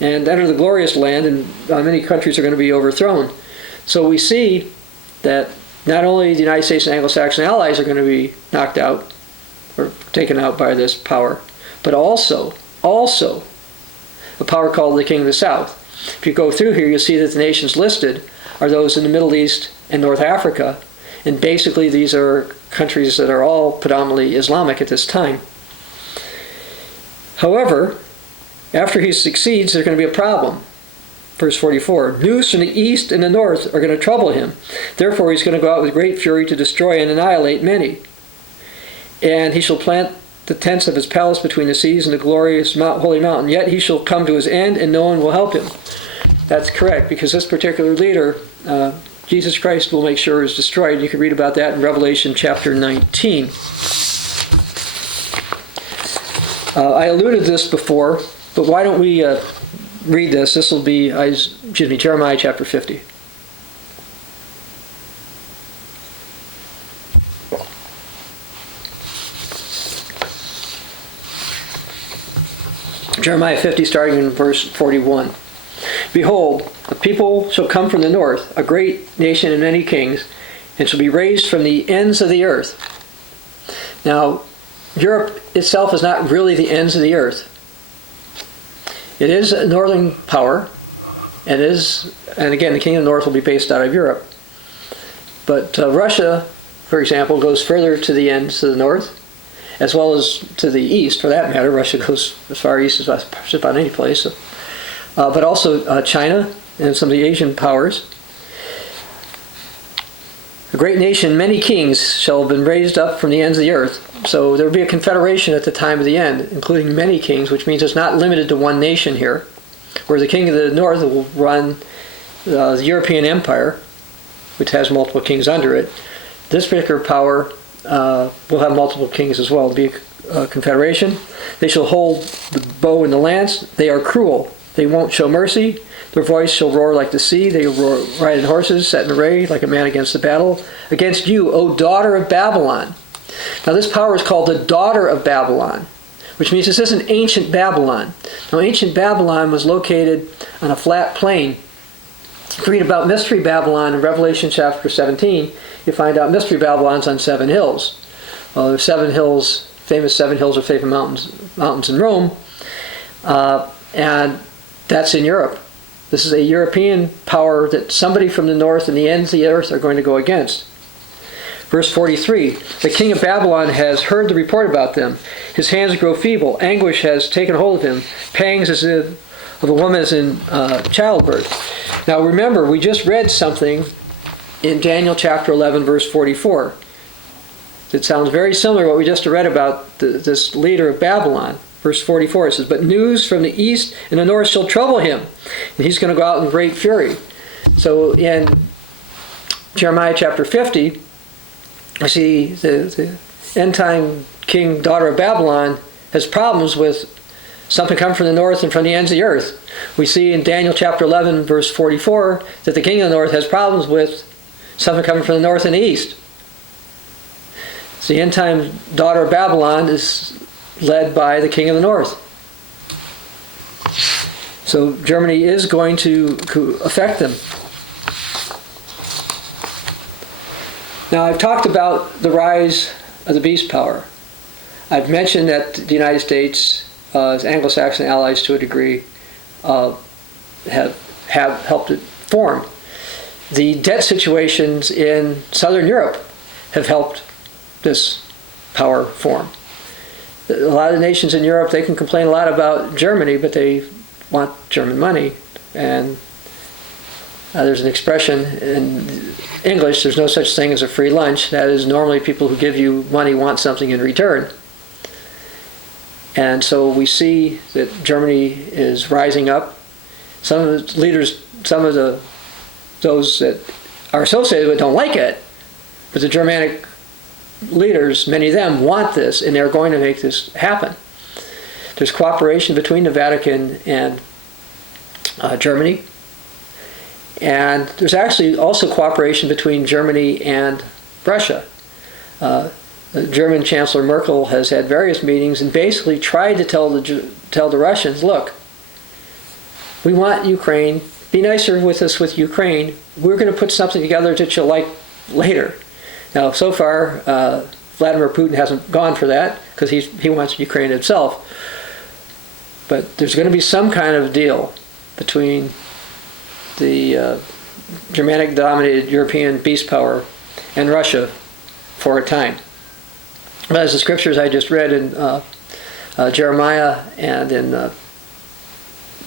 and enter the glorious land, and many countries are going to be overthrown. So we see that not only the United States and Anglo-Saxon allies are going to be knocked out or taken out by this power, but also a power called the King of the South. If you go through here, you'll see that the nations listed are those in the Middle East and North Africa, and basically these are countries that are all predominantly Islamic at this time. However, after he succeeds, there's going to be a problem. Verse 44, news from the east and the north are going to trouble him. Therefore he's going to go out with great fury to destroy and annihilate many. And he shall plant the tents of his palace between the seas and the glorious holy mountain. Yet he shall come to his end, and no one will help him. That's correct, because this particular leader, Jesus Christ, will make sure is destroyed. You can read about that in Revelation chapter 19. I alluded to this before, but why don't we read this? This will be, Jeremiah chapter 50. Jeremiah 50, starting in verse 41. Behold, a people shall come from the north, a great nation and many kings, and shall be raised from the ends of the earth. Now, Europe itself is not really the ends of the earth. It is a northern power, and again, the King of the North will be based out of Europe. But Russia, for example, goes further to the ends of the north, as well as to the east, for that matter. Russia goes as far east as just about any place. But also China and some of the Asian powers. A great nation, many kings shall have been raised up from the ends of the earth. So there will be a confederation at the time of the end, including many kings, which means it's not limited to one nation here, where the King of the North will run the European Empire, which has multiple kings under it. This particular power will have multiple kings as well. It'll be a confederation. They shall hold the bow and the lance. They are cruel. They won't show mercy. Their voice shall roar like the sea. They will ride in horses, set in array, like a man against the battle. Against you, O daughter of Babylon. Now this power is called the daughter of Babylon, which means this isn't ancient Babylon. Now ancient Babylon was located on a flat plain. If you read about Mystery Babylon in Revelation chapter 17, you find out Mystery Babylon's on 7 hills. Well, there's 7 hills, famous 7 hills of favorite mountains in Rome, and that's in Europe. This is a European power that somebody from the north and the ends of the earth are going to go against. Verse 43, the king of Babylon has heard the report about them. His hands grow feeble. Anguish has taken hold of him. Pangs as if of a woman is in childbirth. Now remember, we just read something in Daniel chapter 11, verse 44. It sounds very similar to what we just read about this leader of Babylon. Verse 44, it says, but news from the east and the north shall trouble him, and he's going to go out in great fury. So in Jeremiah chapter 50, we see the end-time king, daughter of Babylon, has problems with something coming from the north and from the ends of the earth. We see in Daniel chapter 11, verse 44, that the king of the north has problems with something coming from the north and the east. So the end-time daughter of Babylon is led by the king of the north. So Germany is going to affect them. Now I've talked about the rise of the beast power. I've mentioned that the United States, as Anglo-Saxon allies to a degree, have helped it form. The debt situations in Southern Europe have helped this power form. A lot of the nations in Europe, they can complain a lot about Germany, but they want German money. And there's an expression in English, there's no such thing as a free lunch. That is, normally people who give you money want something in return. And so we see that Germany is rising up. Some of the leaders, those that are associated with it don't like it, but the Germanic leaders, many of them want this, and they're going to make this happen. There's cooperation between the Vatican and Germany, and there's actually also cooperation between Germany and Russia. The German Chancellor Merkel has had various meetings and basically tried to tell the Russians, look, we want Ukraine, be nicer with us with Ukraine, we're going to put something together that you'll like later. Now, so far, Vladimir Putin hasn't gone for that because he wants Ukraine himself. But there's going to be some kind of deal between the Germanic-dominated European beast power and Russia for a time. But as the scriptures I just read in Jeremiah and in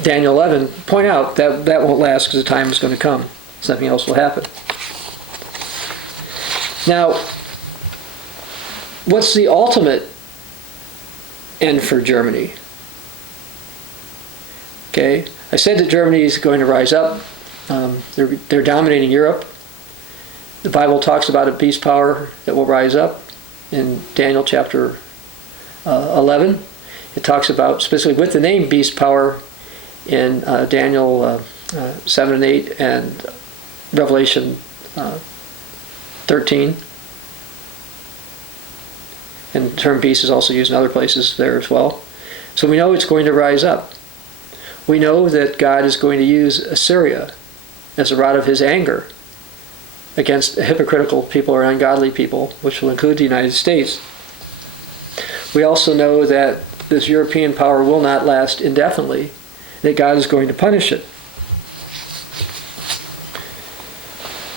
Daniel 11 point out, that won't last because the time is going to come. Something else will happen. Now, what's the ultimate end for Germany? Okay, I said that Germany is going to rise up. They're dominating Europe. The Bible talks about a beast power that will rise up in Daniel chapter 11. It talks about, specifically with the name beast power, in Daniel 7 and 8 and Revelation 13. And the term beast is also used in other places there as well. So we know it's going to rise up. We know that God is going to use Assyria as a rod of his anger against hypocritical people or ungodly people, which will include the United States. We also know that this European power will not last indefinitely, that God is going to punish it.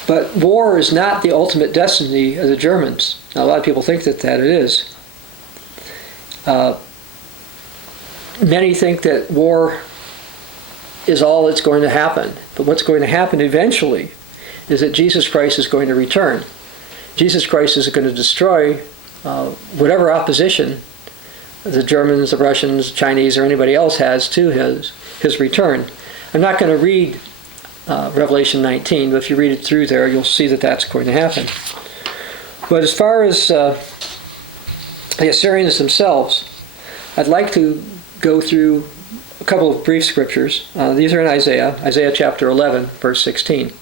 But war is not the ultimate destiny of the Germans. Now, a lot of people think that it is. Many think that war is all that's going to happen. But what's going to happen eventually is that Jesus Christ is going to return. Jesus Christ is going to destroy whatever opposition the Germans, the Russians, Chinese, or anybody else has to his return. I'm not going to read Revelation 19, but if you read it through there, you'll see that that's going to happen. But as far as the Assyrians themselves, I'd like to go through a couple of brief scriptures. These are in Isaiah chapter 11, verse 16.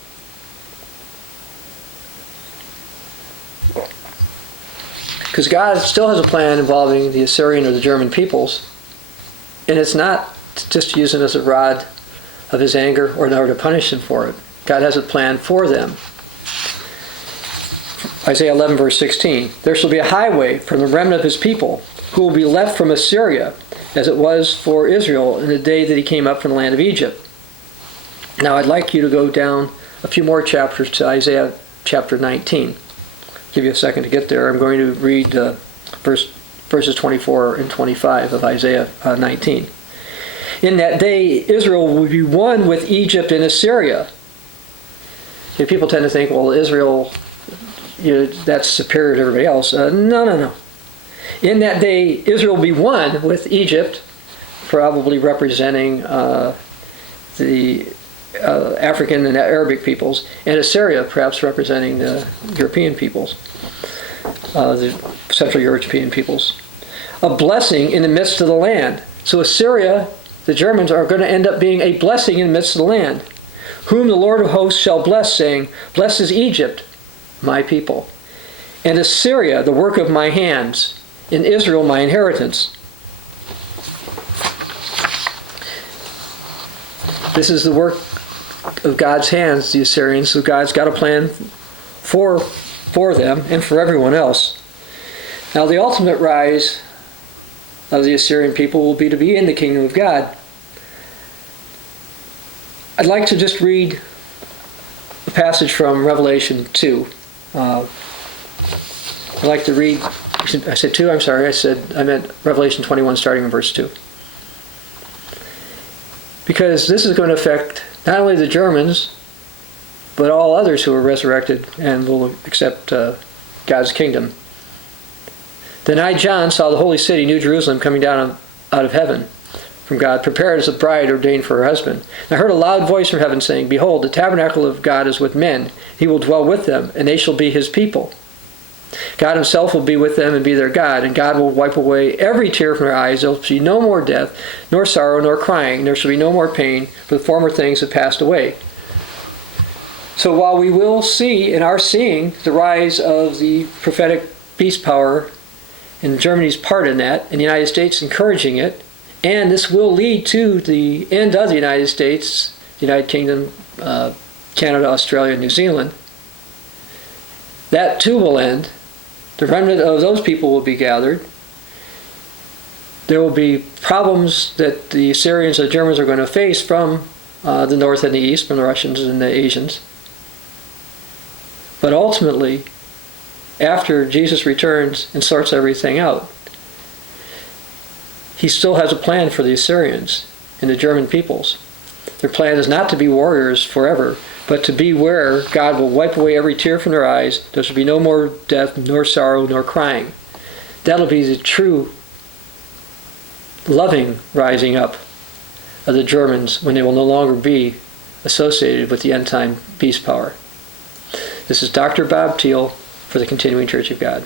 Because God still has a plan involving the Assyrian or the German peoples, and it's not just using it as a rod of his anger or in order to punish them for it. God has a plan for them. Isaiah 11, verse 16. There shall be a highway from the remnant of his people, who will be left from Assyria, as it was for Israel in the day that he came up from the land of Egypt. Now I'd like you to go down a few more chapters to Isaiah chapter 19. Give you a second to get there. I'm going to read verses 24 and 25 of Isaiah 19. In that day, Israel will be one with Egypt and Assyria. See, people tend to think, well, Israel, that's superior to everybody else. No. In that day, Israel will be one with Egypt, probably representing the African and Arabic peoples, and Assyria perhaps representing the European peoples, the Central European peoples. A blessing in the midst of the land. So Assyria, the Germans, are going to end up being a blessing in the midst of the land. Whom the Lord of hosts shall bless, saying, Blessed is Egypt, my people, and Assyria, the work of my hands, and Israel, my inheritance. This is the work of God's hands, the Assyrians, so God's got a plan for them and for everyone else. Now the ultimate rise of the Assyrian people will be to be in the kingdom of God. I'd like to just read a passage from Revelation 2. I'd like to read, I said 2, I'm sorry, I meant Revelation 21 starting in verse 2. Because this is going to affect not only the Germans, but all others who are resurrected and will accept God's kingdom. Then I, John, saw the holy city, New Jerusalem, coming down out of heaven from God, prepared as a bride ordained for her husband. And I heard a loud voice from heaven saying, Behold, the tabernacle of God is with men. He will dwell with them, and they shall be his people. God himself will be with them and be their God, and God will wipe away every tear from their eyes. There will be no more death, nor sorrow, nor crying. There shall be no more pain, for the former things have passed away. So while we will see and are seeing the rise of the prophetic beast power, and Germany's part in that, and the United States encouraging it, and this will lead to the end of the United States, the United Kingdom, Canada, Australia, New Zealand. That too will end. The remnant of those people will be gathered. there will be problems that the Assyrians and the Germans are going to face from the north and the east, from the Russians and the Asians. But ultimately, after Jesus returns and sorts everything out, he still has a plan for the Assyrians and the German peoples. Their plan is not to be warriors forever, but to be where God will wipe away every tear from their eyes. There shall be no more death, nor sorrow, nor crying. That'll be the true loving rising up of the Germans when they will no longer be associated with the end-time beast power. This is Dr. Bob Thiel for the Continuing Church of God.